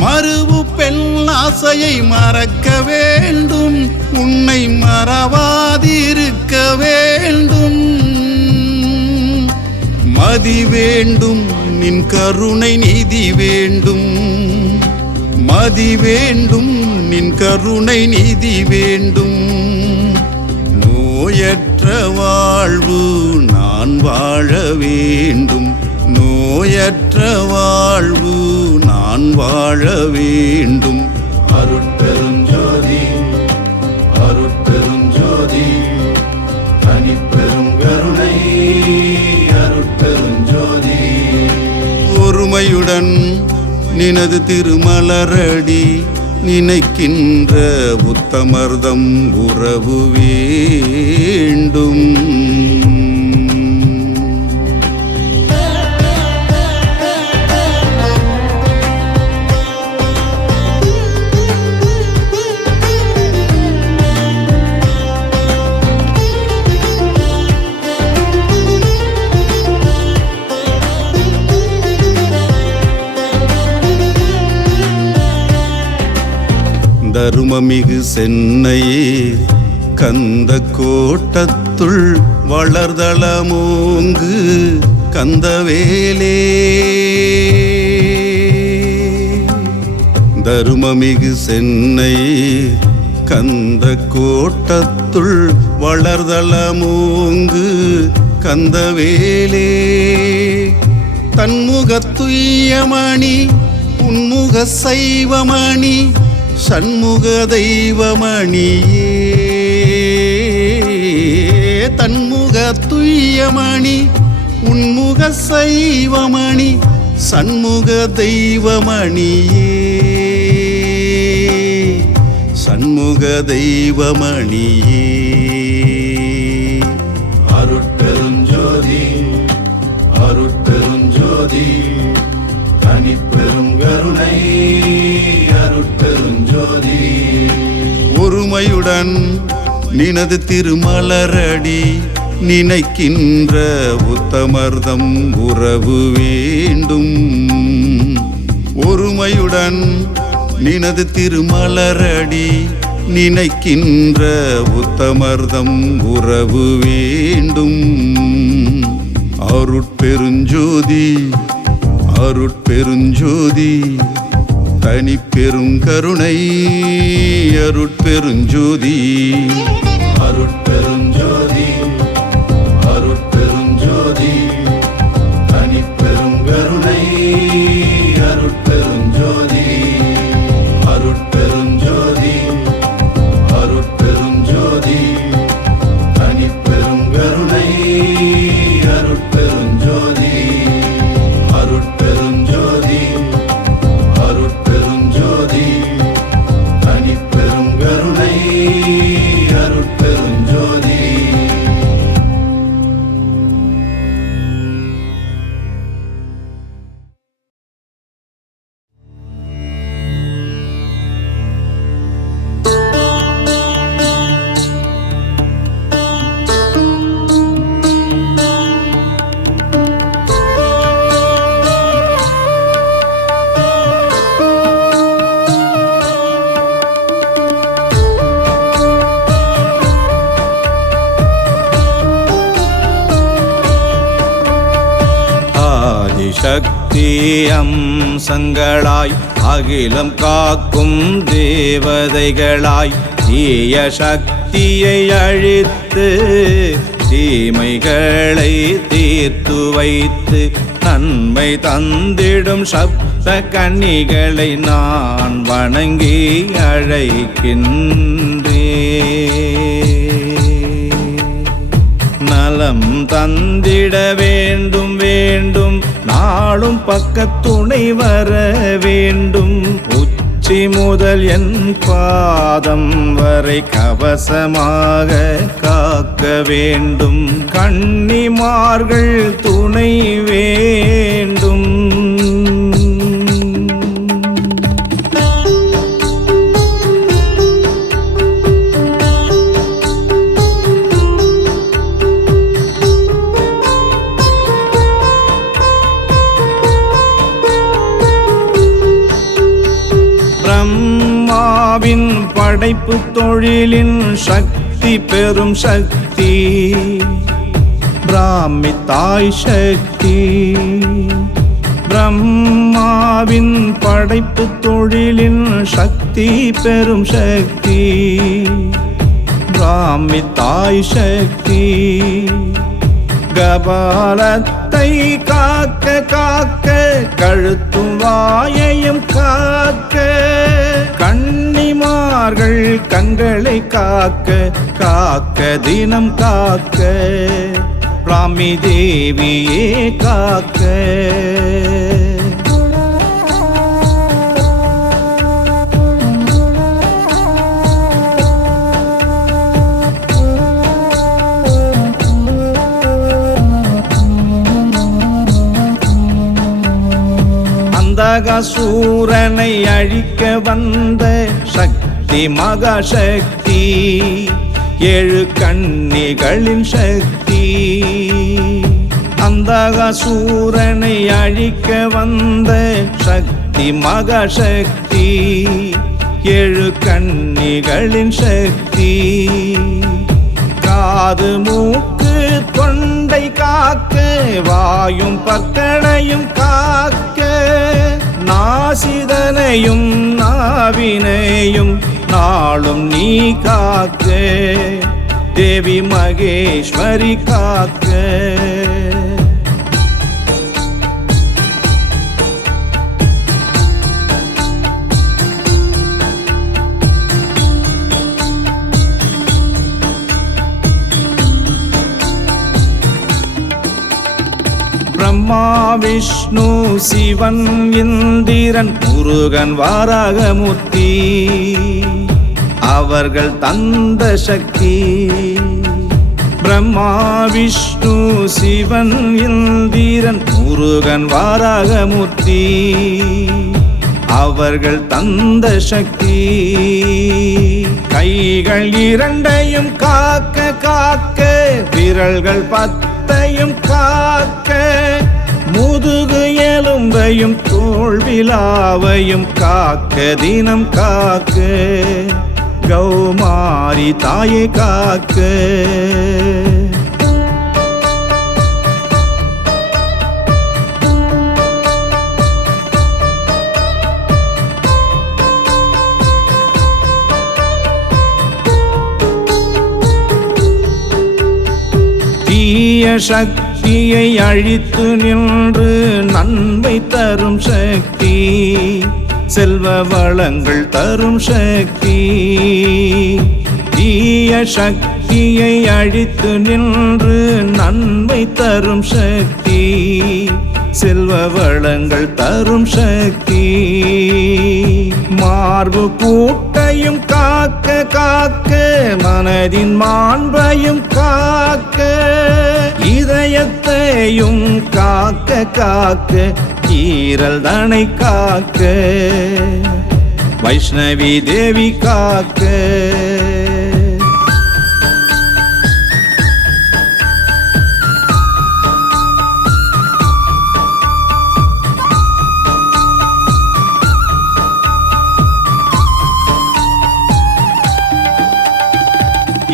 மறுவு பெண்ணாசையை மறக்க வேண்டும். உன்னை மறவாதிருக்க வேண்டும். மதி வேண்டும் நின் கருணை நிதி வேண்டும். மதி வேண்டும் நின் கருணை நிதி வேண்டும். நோயற்ற வாழ்வு நான் வாழ வேண்டும். நோயற்ற வாழ்வு நான் வாழ வேண்டும். அருட்பெருஞ்சோதி அருட்பெருஞ்சோதி தனிப்பெருங்கருணை அருட்பெருஞ்சோதி. ஒருமையுடன் நினது திருமலரடி நினைக்கின்ற உத்தமர்தம் உறவு வேண்டும். தருமமிகு சென்னையே கந்த கோட்டத்துள் வளர்தளமோங்கு கந்தவேலே தருமமிகு சென்னை கந்த கோட்டத்துள் வளர்தளமூங்கு கந்தவேலே தன்முகத்துய்யமணி உன்முக சைவமணி சண்முக தெய்வமணியே தன்முகத்துய்யமணி உன்முக சைவமணி சண்முக தெய்வமணியே சண்முக தெய்வமணியே அருட்பெருஞ்சோதி அருட்பெருஞ்சோதி தனிப்பெரும் கருணை அருட்பெருஞ்சோதி ஒருமையுடன் நினது திருமலரடி நினைக்கின்ற உத்தமர்தம் உறவு வேண்டும் ஒருமையுடன் நினது திருமலரடி நினைக்கின்ற உத்தமர்தம் உறவு வேண்டும் அருட்பெருஞ்சோதி அருட்பெருஞ்சோதி தனிப்பெரும் கருணை அருட்பெருஞ்சோதி அருட்பெருஞ்சோதி அருட்பெருஞ்சோதி தனிப்பெரும் கருணை அருட்பெருஞ்சோதி அருட்பெருஞ்சோதி அருட்பெருஞ்சோதி தனிப்பெரும் கருணை அருட்பெருஞ்சோதி அருட்பெருஞ்சோதி அருட்பெருஞ்சோதி தனிப்பெரும் கருணை அருட்பெருஞ்சோதி சக்தி அம்சங்களாய் அகிலம் காக்கும் தேவதைகளாய் தீய சக்தியை அழித்து தீமைகளை தீர்த்து வைத்து நன்மை தந்திடும் சப்த கன்னிகளை நான் வணங்கி அழைக்கின்றேன். நலம் தந்திட வேண்டும் வேண்டும் நாளும் பக்கத்துணை வர வேண்டும். உச்சி முதல் என் பாதம் வரை கவசமாக காக்க வேண்டும். கன்னிமார்கள் துணை வேண்டும். பிரம்மாவின் படைப்பு தொழிலின் சக்தி பெரும் சக்தி பிராமி தாய் சக்தி. பிரம்மாவின் படைப்பு தொழிலின் சக்தி பெரும் சக்தி பிராமி தாய் சக்தி. கபாலத்தை காக்க காக்க கழுத்தும் வாயையும் காக்க கன்னிமார்கள் கண்களை காக்க காக்க தினம் காக்க பிராமி தேவியே காக்க. அந்தகாசூரனை அழிக்க வந்த சக்தி மகாசக்தி ஏழு கன்னிகளின் சக்தி. அந்தகாசூரனை அழிக்க வந்த சக்தி மகாசக்தி ஏழு கன்னிகளின் சக்தி. காது மூக்கு தொண்டை காக்க, வாயும் பற்களையும் காக்க, நாசிதனையும் நாவினையும் நாளும் நீ காக்க, தேவி மகேஸ்வரி காக்க. பிரம்மா விஷ்ணு சிவன் இந்திரன் முருகன் வாராகமூர்த்தி அவர்கள் தந்த சக்தி. பிரம்மா விஷ்ணு சிவன் இந்திரன் முருகன் வாராகமூர்த்தி அவர்கள் தந்த சக்தி. கைகள் இரண்டையும் காக்க காக்க, விரல்கள் பத்தையும் காக்க, முதுகு எலும்பையும் தோள்விலாவையும் காக்க, தினம் காக்க, கௌமாரி தாயை காக்க. தீய சக்தியை அழித்து நின்று நன்மை தரும் சக்தி, செல்வ வளங்கள் தரும் சக்தி. தீய சக்தியை அழித்து நின்று நன்மை தரும் சக்தி, செல்வ வளங்கள் தரும் சக்தி. மார்பு கூட்டையும் காக்க காக்க, மனதின் மாண்பையும் காக்க, இதயத்தையும் காக்க காக்க, ஈரல் தனை காக்க, வைஷ்ணவி தேவி காக்க.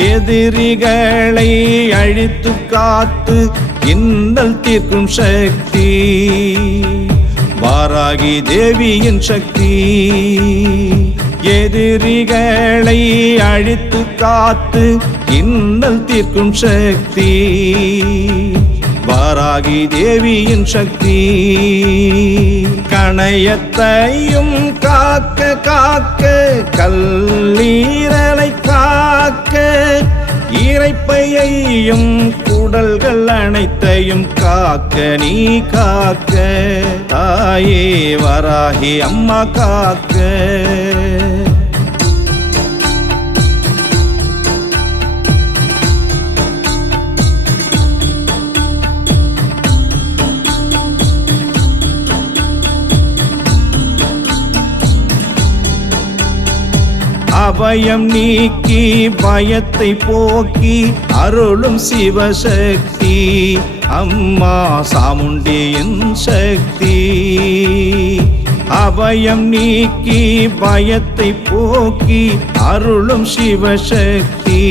எதிரிகளை அழித்து காத்து இன்னல் தீர்க்கும் சக்தி, வாராகி தேவியின் சக்தி. எதிரிகளை அழித்து காத்து இன்னல் தீர்க்கும் சக்தி, வாராகி தேவியின் சக்தி. கணையத்தையும் காக்க காக்க, கல்லீரலை காக்க, இரைப்பையையும் குடல்கள் அனைத்தையும் காக்க நீ காக்க, தாயே வராகி அம்மா காக்க. அபயம் நீக்கி பயத்தை போக்கி அருளும் சிவசக்தி, அம்மா சாமுண்டியின் சக்தி. அபயம் நீக்கி பயத்தை போக்கி அருளும் சிவசக்தி,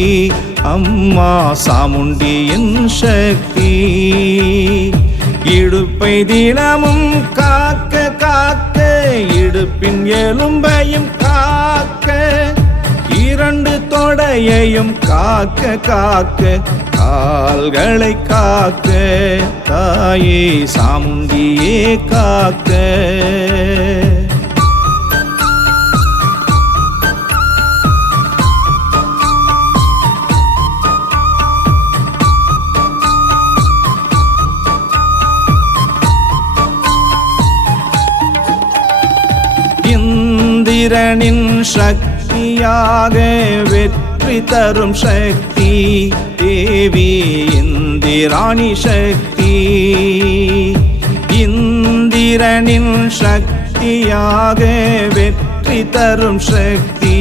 அம்மா சாமுண்டியின் சக்தி. இடுப்பை தினமும் காக்க காக்க, இடுப்பின் எலும்பையும் காக்க, இரண்டு தொடையையும் காக்க காக்க, கால்களை காக்க, தாயே சாமுண்டியே காக்க. இந்திரனின் சக்தியாக வெற்றி தரும் சக்தி, தேவி இந்திராணி சக்தி. இந்திரனின் சக்தியாக வெற்றி தரும் சக்தி,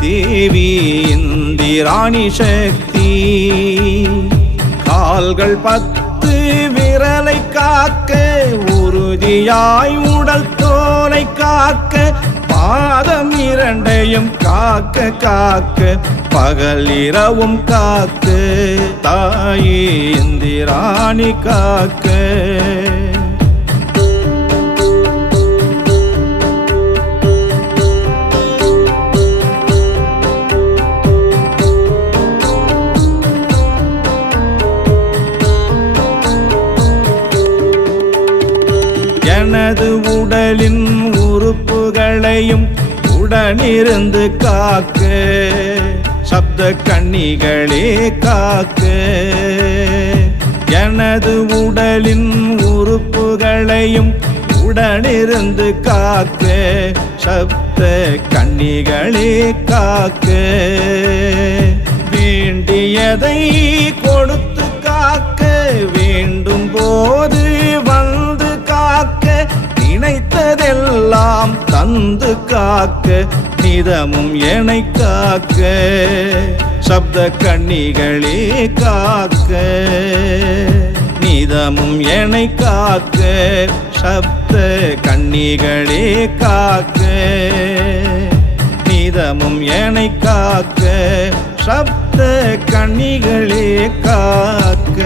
தேவி இந்திராணி சக்தி. கால்கள் 10 விரலை காக்க, உறுதியாய் உடல் தோலை காக்க, பாதம் இரண்டையும் காக்க காக்க பகல் இரவும் காக்க தாயே இந்திராணி காக்க. எனது உடலின் உறுப்புகளையும் உடனிருந்து காக்க சப்த கன்னிகளே காக்க. எனது உடலின் உறுப்புகளையும் உடனிருந்து காக்க சப்த கன்னிகளே காக்க. வேண்டியதை கொடுத்து காக்க வேண்டும் போது வந்து காக்க நினைத்ததெல்லாம் தந்து காக்க நிதமும் என்னை காக்க சப்த கன்னிகளே காக்க. நிதமும் என்னை காக்க சப்த கன்னிகளே காக்க. நிதமும் என்னை காக்க சப்த கன்னிகளே காக்க.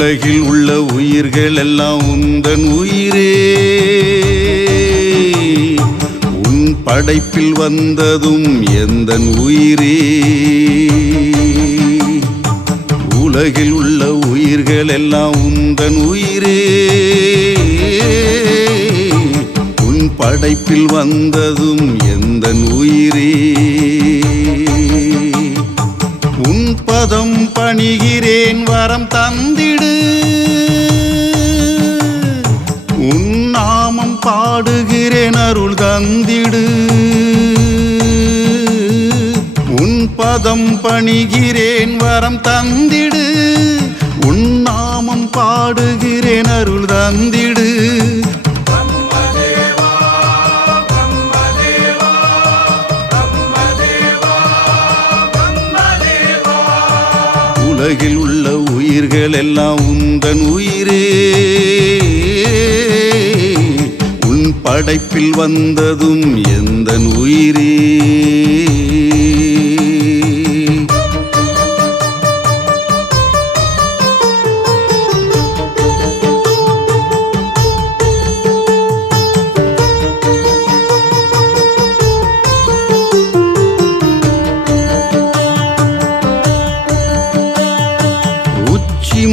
உலகில் உள்ள உயிர்கள் எல்லாம் உந்தன் உயிரே. உன் படைப்பில் வந்ததும் எந்தன் உயிரே. உலகில் உள்ள உயிர்கள் எல்லாம் உந்தன் உயிரே. உன் படைப்பில் வந்ததும் எந்தன் உயிரே. உன் பதம் பணிகிறேன் வரம் தந்திடு. உன் நாமம் பாடுகிறேன் அருள் தந்திடு. உன் பதம் பணிகிறேன் வரம் தந்திடு. உன் நாமம் பாடுகிறேன் அருள் தந்திடு. உலகில் உள்ள உயிர்கள் எல்லாம் உந்தன் உயிரே. உன் படைப்பில் வந்ததும் எந்தன் உயிரே.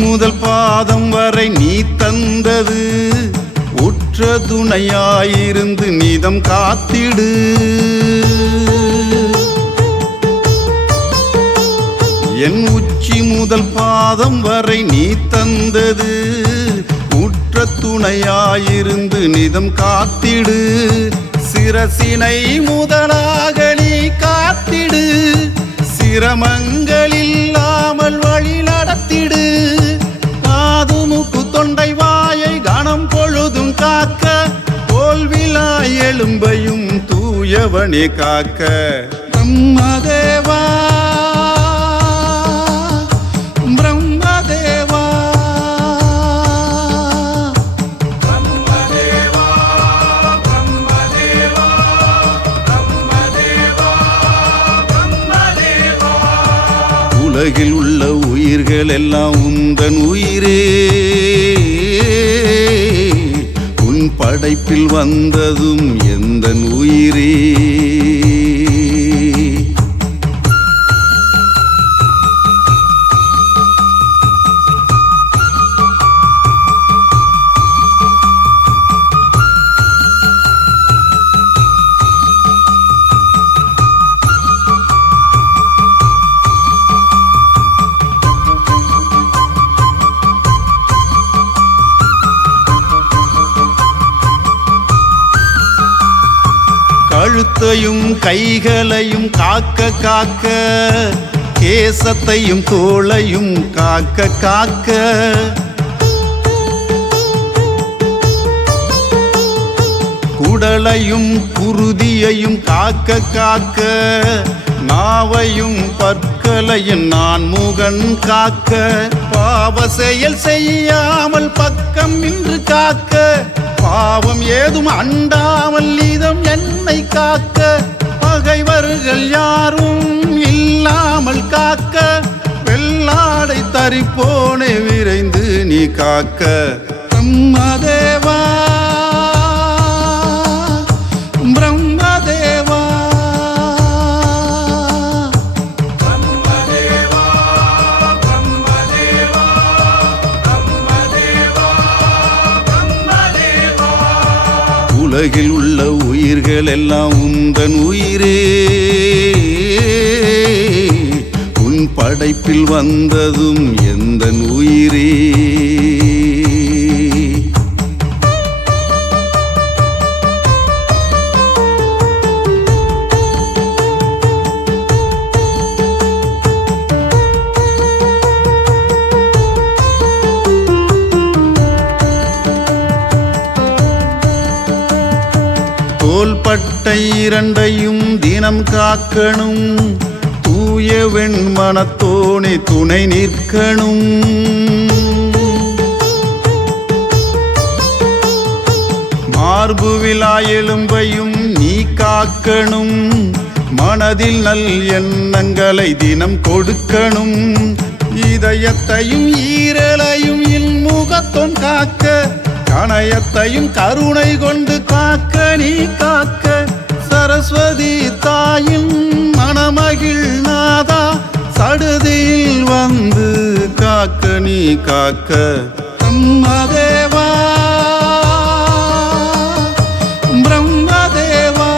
முதல் பாதம் வரை நீ தந்தது உற்ற துணையாயிருந்து நீதம் காத்திடு. என் உச்சி முதல் பாதம் வரை நீ தந்தது உற்ற துணையாயிருந்து நிதம் காத்திடு. சிரசினை முதலாக நீ காத்திடு. சிரமங்கள் இல்லாமல் வழி நடத்திடு. காது மூக்கு தொண்டை வாயை கணம் பொழுதும் காக்க தோல்விலா எலும்பையும் தூயவனே காக்க. பிரம்மதேவா பிரம்மதேவா உலகில் உள்ள உயிர்கள் எல்லாம் உந்தன் உயிரே. உன் படைப்பில் வந்ததும் எந்தன் உயிரே. கழுத்தையும் கைகளையும் காக்க காக்க, கேசத்தையும் தோளையும் காக்க காக்க, குடலையும் குருதியையும் காக்க காக்க, நாவையும் பற்களையும் நான் முகன் காக்க, பாவ செயல் செய்யாமல் பக்கம் நின்று காக்க, பாவம் ஏதும் அண்டாமல் இதம் என்னை காக்க, பகைவர்கள் யாரும் இல்லாமல் காக்க, வெள்ளாடை தரிப்போனே விரைந்து நீ காக்க. பிரம்மதேவா பிரம்மதேவா உலகில் உள்ள உயிர்கள் எல்லாம் உந்தன் உயிரே, உன் படைப்பில் வந்ததும் எந்தன் உயிரே. தோள்பட்டை இரண்டையும் தினம் காக்கணும், தூய வெண்மனத்தோனே துணை நிற்கணும். மார்பு விழா எலும்பையும் நீ காக்கணும், மனதில் நல் எண்ணங்களை தினம் கொடுக்கணும். இதயத்தையும் ஈரலையும் இன்முகத்தோன் காக்க, கணயத்தையும் கருணை கொண்டு காக்க நீ காக்க. சரஸ்வதி தாயின் மணமகிழ் நாதா, சடுதியில் வந்து காக்க நீ காக்க. பிரம்மதேவா பிரம்மதேவா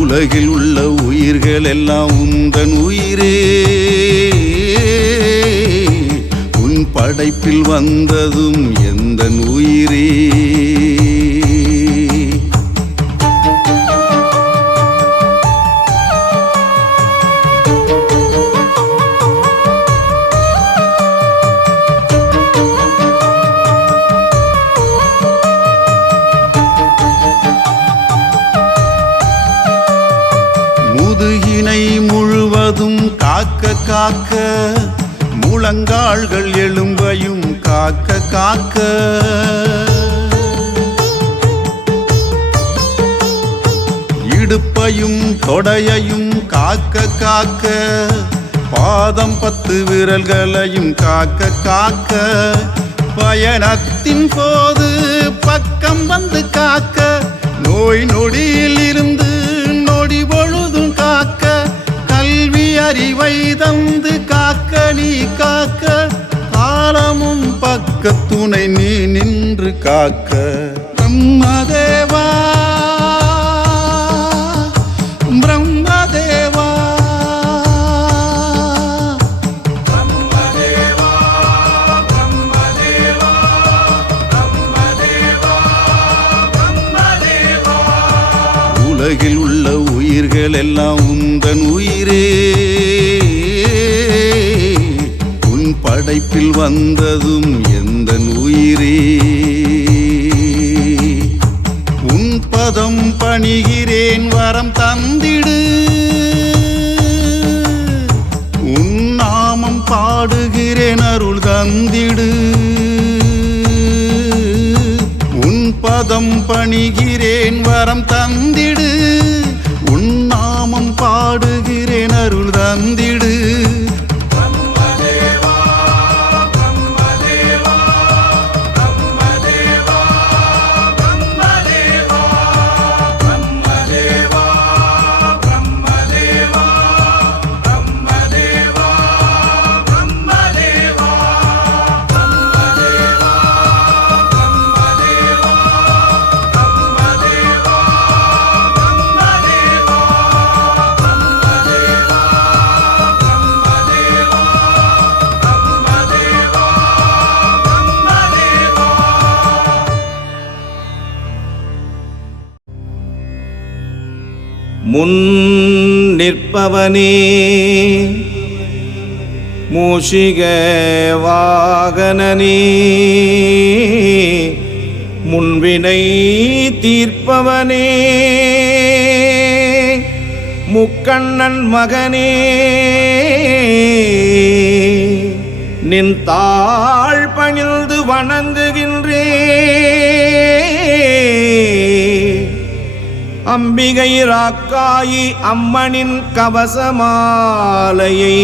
உலகில் உள்ள உயிர்கள் எல்லாம் உந்தன் உயிரே, உன் படைப்பில் வந்ததும் எந்தன் உயிரே. முதுகினை முழுவதும் காக்க காக்க, முழங்கால்கள் எலும்பையும் காக்க காக்க, இடுப்பையும் தொடையையும் காக்க காக்க, பாதம் 10 விரல்களையும் காக்க காக்க, பயணத்தின் போது பக்கம் வந்து காக்க, நோய் நொடியில் இருந்து நொடி பொழுதும் காக்க, கல்வி அறிவை தந்து காக்க நீ காக்க, காலமும் பக்கத்துணை நீ நின்று காக்க. பிரம்மதேவா பிரம்மதேவா உலகில் உள்ள உயிர்கள் எல்லாம் உந்தன் உயிரே, உன் படைப்பில் வந்ததும் எந்தன் உயிரே. உன் பதம் பணிகிறேன் வரம் தந்திடு, உன் நாமம் பாடுகிறேன் அருள் தந்திடு. உன் பதம் பணிகிறேன் வரம் தந்திடு, உன் நாமம் பாடுகிறேன் அருள் தந்திடு. முன் நிற்பவனே மூஷிக வாகனனே முன்வினை தீர்ப்பவனே முக்கண்ணன் மகனே நின் தாழ் பணிந்து வணங்குகின்றே அம்பிகை ராக்காயி அம்மனின் கவசமாலையை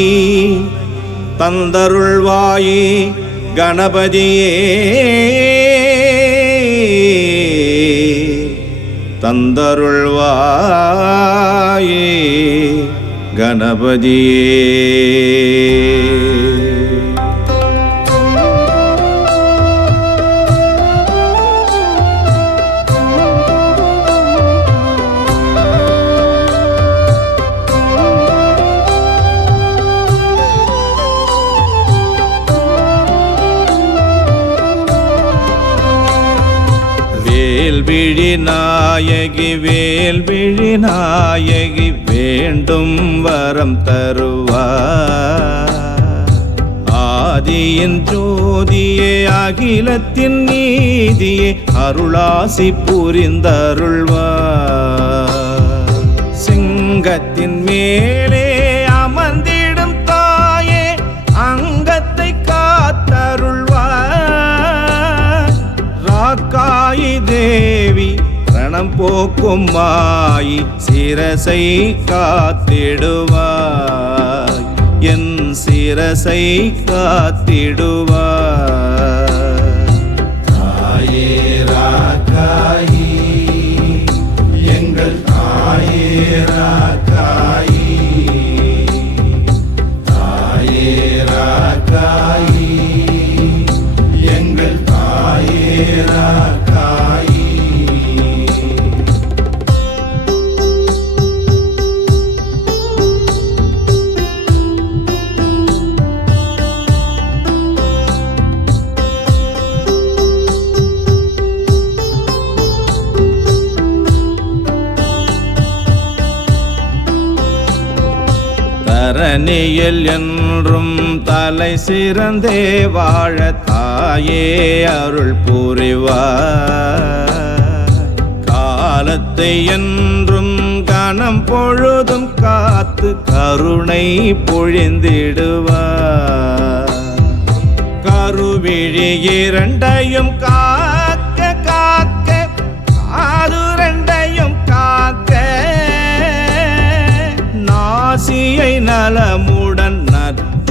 தந்தருள்வாயே கணபதியே தந்தருள்வாயே கணபதியே. வேல்விழி நாயகி வேல்விழி நாயகி வேண்டும் வரம் தருவார். ஆதியின் ஜோதியே அகிலத்தின் நீதியே அருளாசி புரிந்தருள்வார். சிங்கத்தின் மேலே அமர்ந்திடும் தாயே அங்கத்தை காத்தருள்வார். ராக்காயி தேவி ரணம் போக்கும் மாயி சிரசை காத்திடுவாய் என் சிரசை காத்திடுவாய். தாயே ராக்காயி எங்கள் தாயே ராக்காயி தாயே ராக்காயி எங்கள் தாயே ராக்காயி. தரணியில் என்றும் தலை சிறந்தே வாழ தாயே அருள் புரிவார். காலத்தை என்றும் கணம் பொழுதும் காத்து கருணை பொழிந்திடுவார். கருவிழி இரண்டையும் காக்க காக்க காது ரெண்டையும் காக்க நாசியை நலமுடன் நற்றுணையாக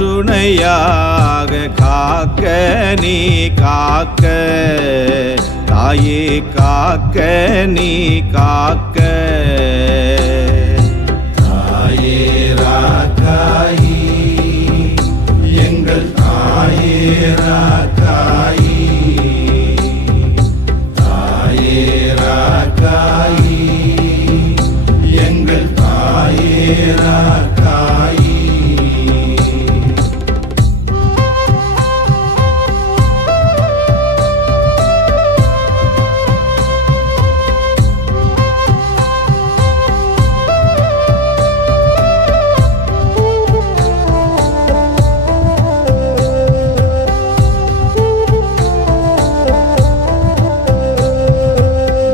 காக்க நீ காக்க தாயே காக்க நீ காக்க. தாயே ராக்காயி எங்கள் தாயே ராக்காயி தாயே ராக்காயி எங்கள் தாயே ராக்காயி.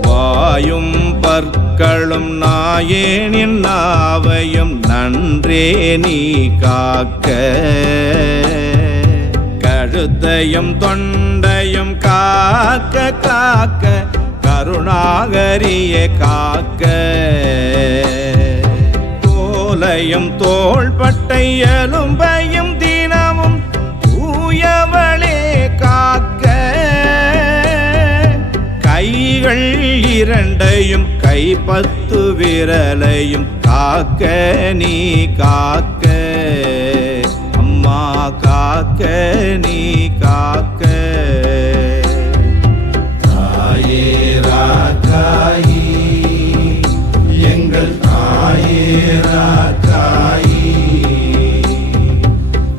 வாயும் பற்களும் நாயேனின் நாவையும் நன்றே நீ காக்க. கழுத்தையும் தொண்டையும் காக்க காக்க கருணாகரிய காக்க. தோலையும் தோள்பட்டை எலும்பையும் தினமும் தூயவளே காக்க. கைகள் இரண்டையும் கைப்பத்து விரலையும் காக்க நீ காக்க அம்மா காக்க நீ காக்க. தாயே ராக்காயி எங்கள் தாயே ராக்காயி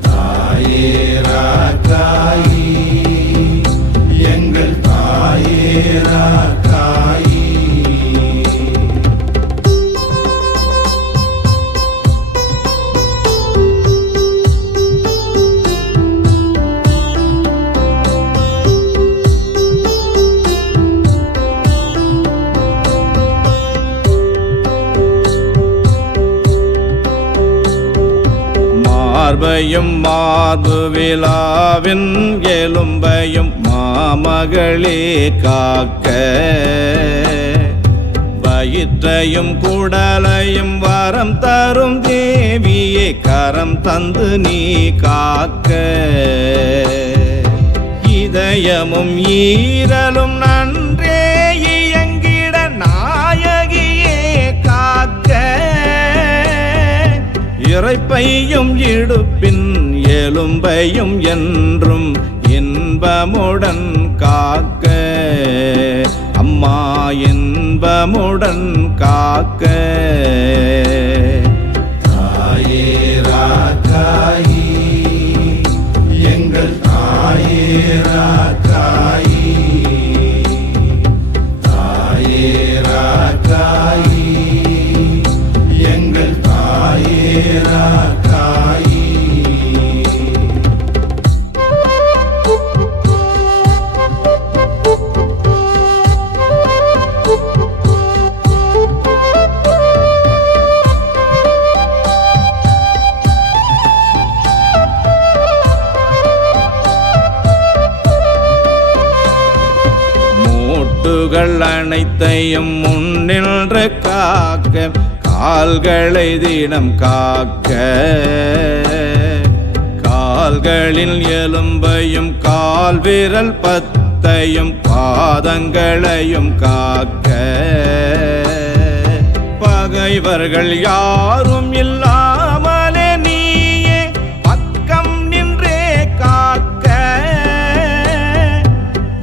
தாயே ராக்காயி எங்கள் தாயே ராக்காயி. எலும்பையும் மார்பு விழாவின் எலும்பையும் மாமகளே காக்க வயிற்றையும் குடலையும் வரம் தரும் தேவியே கரம் தந்து நீ காக்க இதயமும் ஈரலும் நன்றே இயங்கிட நாயகியே காக்க இறைப்பையும் இடுப்பின் எலும்பையும் என்றும் இன்பமுடன் காக்க அம்மா இன்பமுடன் காக்க தாயே ராக்காயி எங்கள் தாயே ராக்காயி தாயே ராக்காயி எங்கள் தாயே ராக்காயி மூட்டுகள் அனைத்தையும் முன்னின்று காக்க கால்களை தினம் காக்க கால்களில் எலும்பையும் கால் விரல் பத்தையும் பாதங்களையும் காக்க பகைவர்கள் யாரும் இல்லாமலே நீயே பக்கம் நின்றே காக்க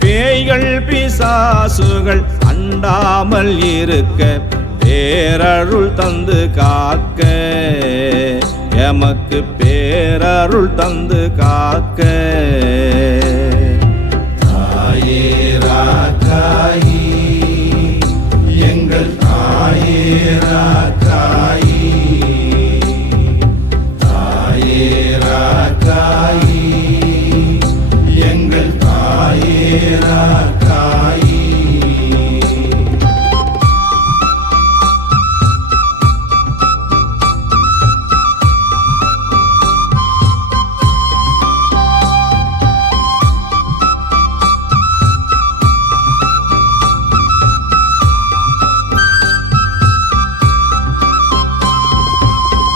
பேய்கள் பிசாசுகள் அண்டாமல் இருக்க பேரருள் தந்து காக்க எமக்கு பேரருள் தந்து காக்க தாயே ராக்காயி எங்கள் தாயே ராக்காயி தாயே ராக்காயி எங்கள் தாயே ராக்காயி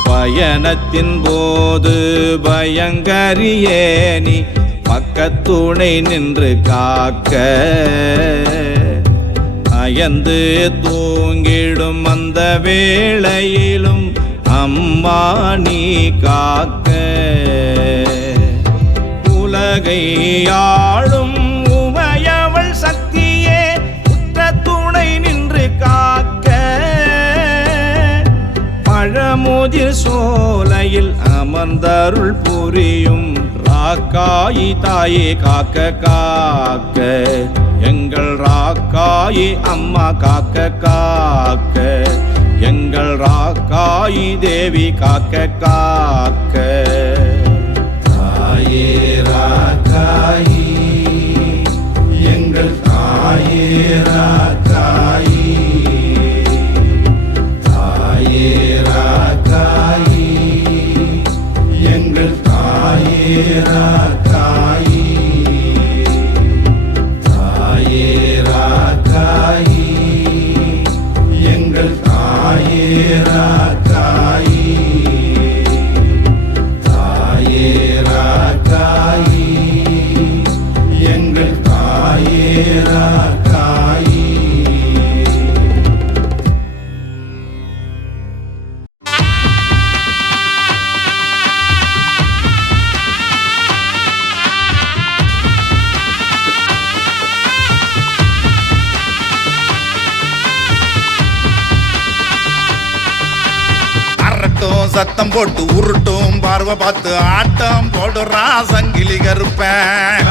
பயணத்தின் போது பயங்கரியே நீ பக்கத்துணை நின்று காக்க அயந்து தூங்கிடும் அந்த வேளையிலும் அம்மா நீ காக்க உலகை ஆளும் உமையவள் சக்தியே உற்ற துணை நின்று காக்க பழமுதிர் சோலையில் அமர்ந்தருள் புரியும் ராக்காயி தாயே காக்க காக்க எங்கள் ராக்காயி அம்மா காக்க காக்க எங்கள் ராக்காயி தேவி காக்க காக்க தாயே ராக்காயி எங்கள் தாயே ராக்காயி தாயே ராக்காயி எங்கள் தாயே ராக்காயி தாயே ராக்காயி எங்கள் தாயே ராக்காயி தாயே ராக்காயி எங்கள் தாயே ராக்காயி சத்தம் போட்டு உருட்டும் பார்வை பார்த்து ஆட்டம் போடுறா சங்கிலி கருப்பேன்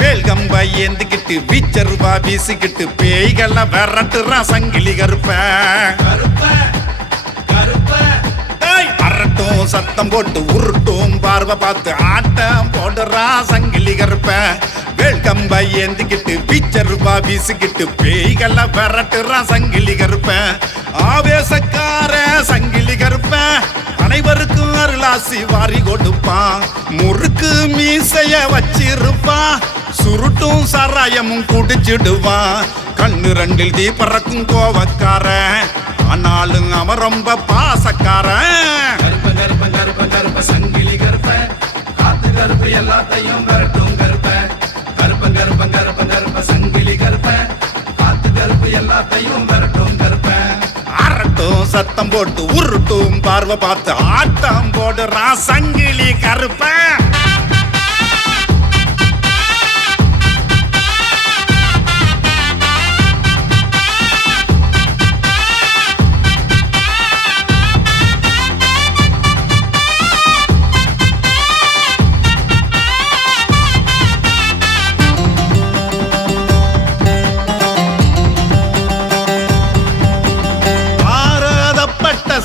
வேல்கம்பை ஏந்திக்கிட்டு வீச்சருவா வீசிக்கிட்டு பேய்கள விரட்டுறா சங்கிலி கருப்பேன் அரட்டும் சத்தம் போட்டு உருட்டும் பார்வை பார்த்து ஆட்டம் போடுறா சங்கிலி கருப்பேன் வேல்கம்பை ஏந்திக்கிட்டு பிச்சர் ரூபா வீசிக்கிட்டு பேய்கள விரட்டுறான் சங்கிலி கருப்பன். ஆவேசக்கார சங்கிலி கருப்பன் அனைவருக்கும் அருளாசி வாரி கொடுப்பான். முறுக்கு மீசைய வச்சிருப்பான், சுருட்டும் சாராயமும் குடிச்சிடுவான். கண்ணு ரெண்டில் தீ பறக்கும் கோவக்காரன், ஆனாலும் அவன் ரொம்ப பாசக்காரன். கருப்ப கருப்ப கருப்ப கருப்ப சங்கிலி கருப்ப, காத்து கருப்பு எல்லாத்தையும் விரட்டும் கருப்ப. கருப்ப கருப்ப கருப்ப கருப்ப சங்கிலி கருப்ப, காத்து கருப்பு எல்லாத்தையும் விரட்டும் கருப்ப. அரட்டும் சத்தம் போட்டு உருட்டும் பார்வை பார்த்து ஆட்டம் போடுறான் சங்கிலி கருப்பன்.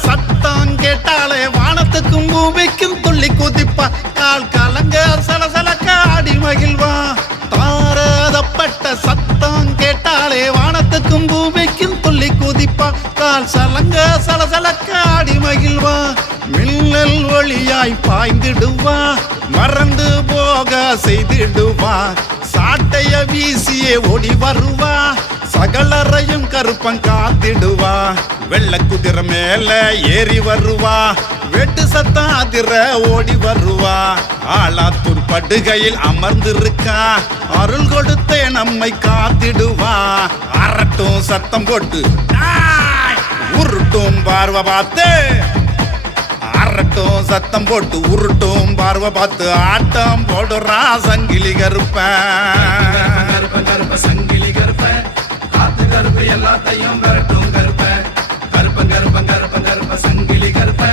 சத்தம் கேட்டாலே வானத்துக்கும் பூமிக்கும் துள்ளி குதிப்பா. கால் கலங்க சலசலக்க ஆடி மகிழ்வா. தாரதப்பட்ட சத்தம் கேட்டாலே வானத்துக்கும் பூமிக்கும் துள்ளி குதிப்பா. கால் சலங்க சலசலக்க ஆடி மகிழ்வா. மின்னல் ஒளியாய் பாய்ந்திடுவா, மறந்து போக செய்திடுவா. சாட்டைய வீசியே ஓடி வருவா, சகலரையும் கருப்பன் காத்திடுவா. வெள்ள குதிரை மேல ஏறி வருவா, வெட்டு சத்தம் அதிர ஓடி வருவா. ஆளாத்தூர் படுகையில் அமர்ந்திருக்கா, அருள் கொடுத்தே நம்மை காத்திடுவா. அரட்டும் சத்தம் போட்டு உருட்டும் பார்வை பார்த்து, அரட்டும் சத்தம் போட்டு உருட்டும் பார்வை பார்த்து ஆட்டம் போடுறா சங்கிலி கருப்பன். கருப்ப கருப்ப சங்கிலி கருப்ப, காத்து கருப்பு எல்லாத்தையும் விரட்டும் கருப்ப. கருப்ப கருப்ப கருப்ப கருப்ப சங்கிலி கருப்ப,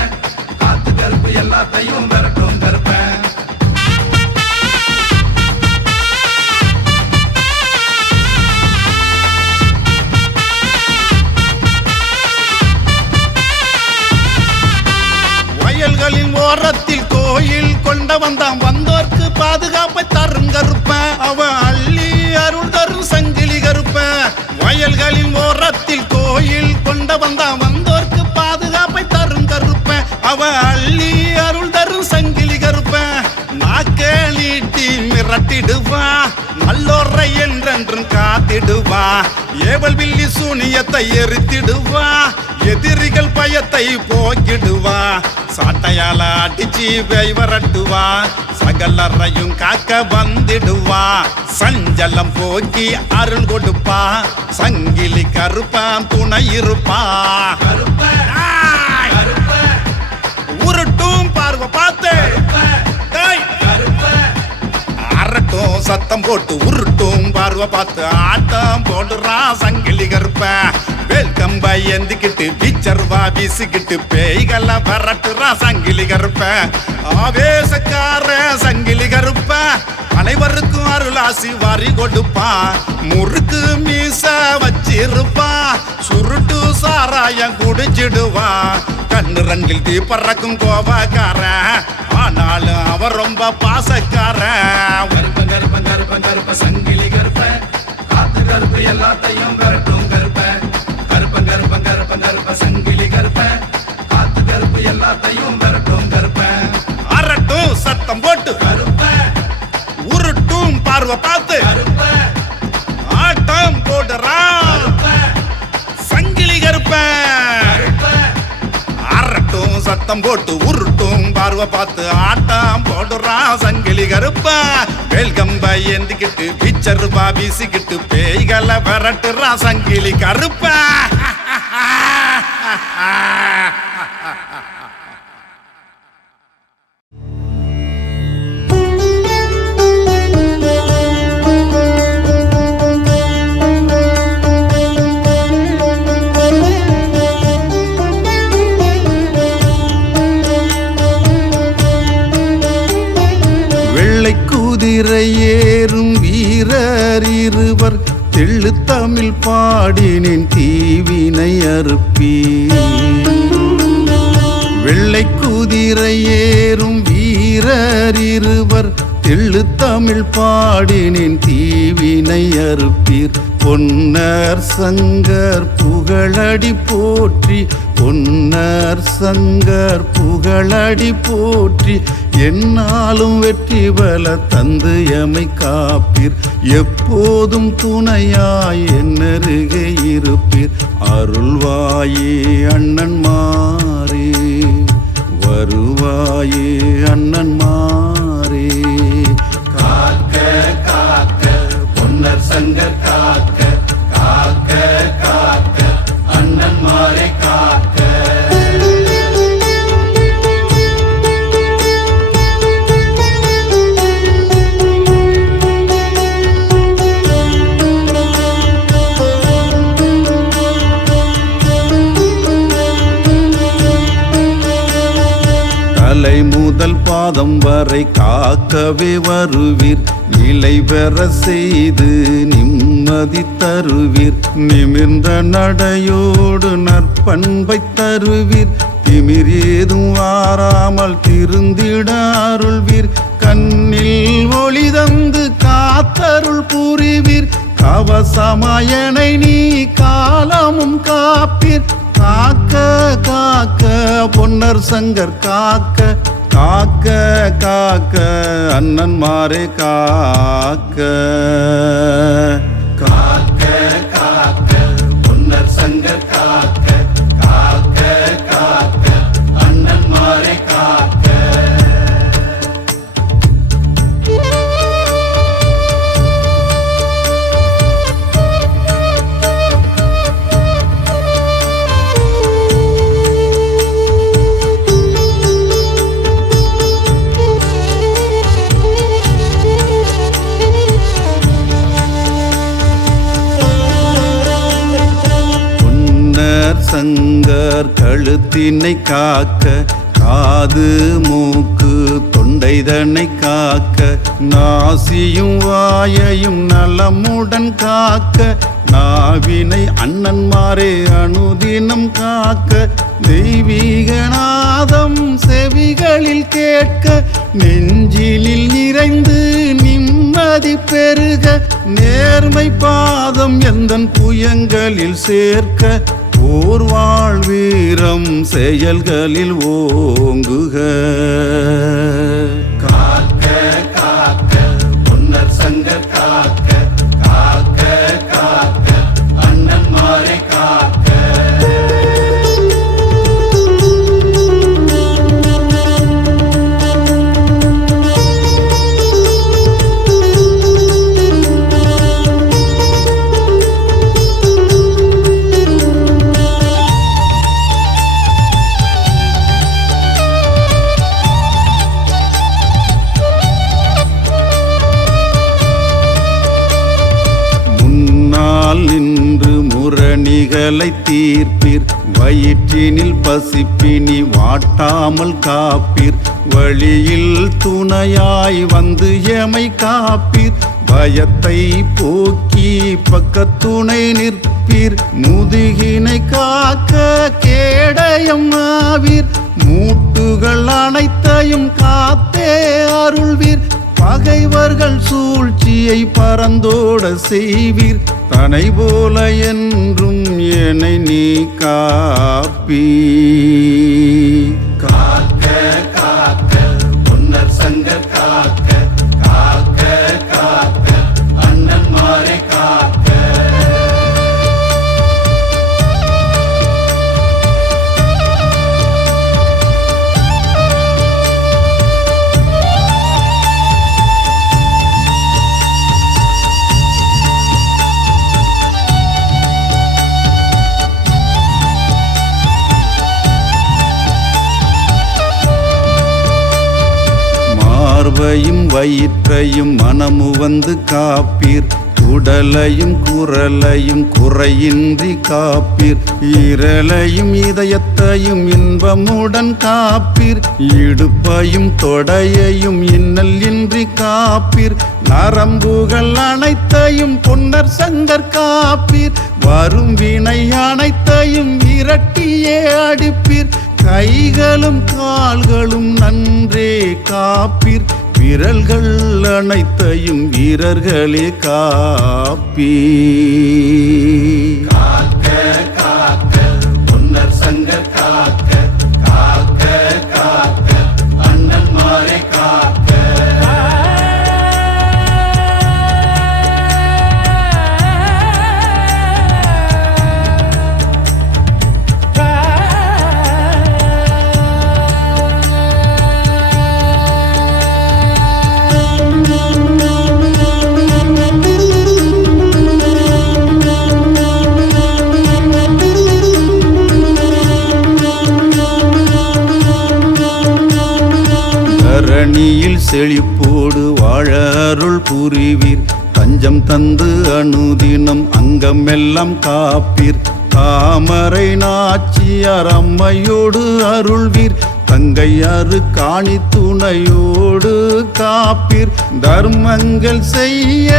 காத்து கருப்பு எல்லாத்தையும் விரட்டும் கருப்ப. வயல்களின் ஓரத்தில் கோயில் கொண்ட வந்தான், வந்தோர்க்கு பாதுகாப்பை தரும் கருப்பன். அவன் அள்ளி அருள் தரும் சங்கிலி கருப்பன். வயல்களின் ஓரத்தில் கோயில் கொண்ட வந்தான், வந்தோர்க்கு பாதுகாப்பை தரும் கருப்பன். அவன் அள்ளி அருள் தரும் சங்கிலி கருப்பன். நாக்க நீட்டி மிரட்டிடுவா, நல்லோரை என்றென்றும் காத்திடுவா. ஏவல் வில்லி சூனியத்தை எரித்திடுவா, எதிரிகள் பயத்தை போக்கிடுவா. சாட்டையால அடிச்சு வைவரட்டுவா, சகலரையும் காக்க வந்திடுவா. சஞ்சலம் போக்கி அருள் கொடுப்பா, சங்கிலி கருப்பான் துணை இருப்பா. உருட்டும் பார்வை பார்த்து அரட்டும் சத்தம் போட்டு உருட்டும் பார்வை பார்த்து ஆட்டம் போடுறா சங்கிலி கருப்பன். வேல்கம்பை ஏந்திக்கிட்டு பிச்சர்வா வீசிக்கிட்டு பேய்கள விரட்டுறா சங்கிலி கருப்பன். ஆவேசக்கார சங்கிலி கருப்பன் அனைவருக்கும் அருளாசி வாரி கொடுப்பா. முறுக்கு மீச வச்சிருப்பா, சுருட்டு சாராயம் குடிச்சிடுவா. கண்ணு ரெண்டில் தீ பறக்கும் கோபக்காரன், ஆனாலும் அவர் ரொம்ப பாசக்காரன். கருப்ப கருப்ப கருப்ப கருப்ப சங்கிலி கருப்ப, காத்து கருப்பு எல்லாத்தையும் விரட்டும் கருப்ப. கருப்ப கருப்ப கருப்ப கருப்ப சங்கிலி கருப்ப, காத்து கருப்பு எல்லாத்தையும் விரட்டும் கருப்ப. அரட்டும் சத்தம் போட்டு கருப்ப உருட்டும் பார்வை பார்த்து கருப்ப ஆட்டம் போடுறான் சங்கிலி கருப்பன். அரட்டும் சத்தம் போட்டு உருட்டும் பார்வை பார்த்து ஆட்டம் போடுறான் சங்கிலி கருப்பன். வேல்கம்பை ஏந்திக்கிட்டு பிச்சர் ரூபா வீசிக்கிட்டு பேய்கள விரட்டுறா சங்கிலி கருப்பன். குதிரை ஏறும் வீரர் இருவர் தெள்ளு தமிழ் பாடினேன் தீவினை அறுப்பி. வெள்ளை குதிரை ஏறும் வீரர் இருவர் தெள்ளு தமிழ் பாடினின் தீவினை அறுப்பீர். பொன்னர் சங்கர் புகழடி போற்றி, பொன்னர் சங்கர் புகழடி போற்றி. என்னாலும் வெற்றி பல தந்து எமை காப்பீர். எப்போதும் துணையாய் என்னருகே இருப்பீர். அருள்வாயே அண்ணன்மாரே, வருவாயே அண்ணன்மாரே. காக்க காக்க பொன்னர் சங்கர் காக்க, காக்க காக்க அண்ணன்மாரை காக்க. தலை முதல் பாதம் வரை காக்கவே வருவீர். நிலை பெற செய்து நிம்மதி தருவீர். நிமிர்ந்த நடையோடு நற்பண்பை தருவீர். திமிர் ஏதும் வாராமல் திருந்திட அருள்வீர். கண்ணில் ஒளி தந்து காத்தருள் புரிவீர். கவசமாயனை நீ காலமும் காப்பீர். காக்க காக்க பொன்னர் சங்கர் காக்க, காக்க காக்க அண்ணன்மாரே காக்க. காக்க காக்க பொன்னர் சங்கர் காக்க, காக்க காக்க அண்ணன்மாரை காக்க. சங்கர் கழுத்தினை காக்க, காது மூக்கு தொண்டைதனை காக்க. நாசியும் வாயையும் நலமுடன் காக்க. நாவினை அண்ணன்மாரே அனுதினம் காக்க. தெய்வீகநாதம் செவிகளில் கேட்க. நெஞ்சிலில் நிறைந்து நிம்மதி பெருக. நேர்மை பாதம் எந்தன் புயங்களில் சேர்க்க. போர் வாழ்வீரம் செயல்களில் ஓங்குக. காக்க காக்க பொன்னர் சங்கர் காக்க, காக்க காக்க அண்ணன்மாரை காக்க. நின்று முரணிகளை தீர்ப்பீர். வயிற்றினில் பசிப்பினி வாட்டாமல் காப்பீர். வழியில் துணையாய் வந்து எமை காப்பீர். பயத்தை போக்கி பக்கத்துணை நிற்பீர். முதுகினை காக்க கேடயம் ஆவீர். மூட்டுகள் அனைத்தையும் காத்தே அருள்வீர். பகைவர்கள் சூழ்ச்சியை பறந்தோட செய்வீர். தனை போல என்றும் என்னை நீ காப்பீ. காக்க காக்க பொன்னர் சங்கர் காக்க, காக்க காக்க அண்ணன்மாரை காக்க. மார்பையும் வயிற்றையும் மனமு வந்து காப்பீர். உடலையும் குரலையும் குறையின்றி காப்பீர். இரலையும் இதயத்தையும் இன்பமுடன் காப்பீர். இடுப்பையும் தொடையையும் இன்னல் இன்றி காப்பீர். நரம்புகள் அனைத்தையும் பொன்னர் சங்கர் காப்பீர். வரும் வினை அனைத்தையும் விரட்டியே அடிப்பீர். கைகளும் கால்களும் நன்றே காப்பீர். விரல்கள் அனைத்தையும் வீரர்களே காப்பி பொன்னர் சங்க காக்க காக்க காக்க அண்ணன் மாரை காக்க தரணியில் செழிப்போடு வாழ அருள் புரிவீர் தஞ்சம் தந்து அனுதினம் அங்கமெல்லாம் காப்பீர் தாமரை நாச்சியார் அம்மையோடு அருள்வீர் தங்கையாறு காணி துணையோடு காப்பீர் தர்மங்கள் செய்ய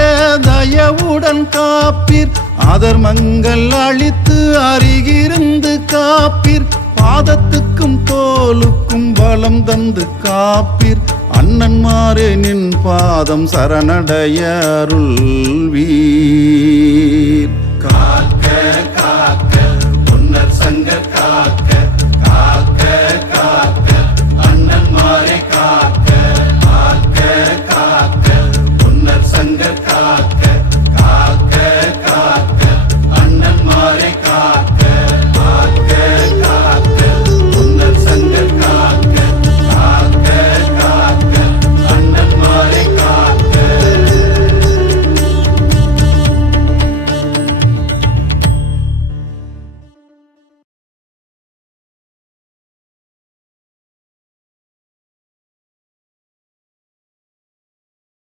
தயவுடன் காப்பீர் அதர்மங்கள் அழித்து அருகிருந்து காப்பீர் பாதத்துக்கும் தோலுக்கும் பலம் தந்து காப்பீர் அண்ணன்மாரே நின் பாதம் சரணடைய அருள்வீர் காக்க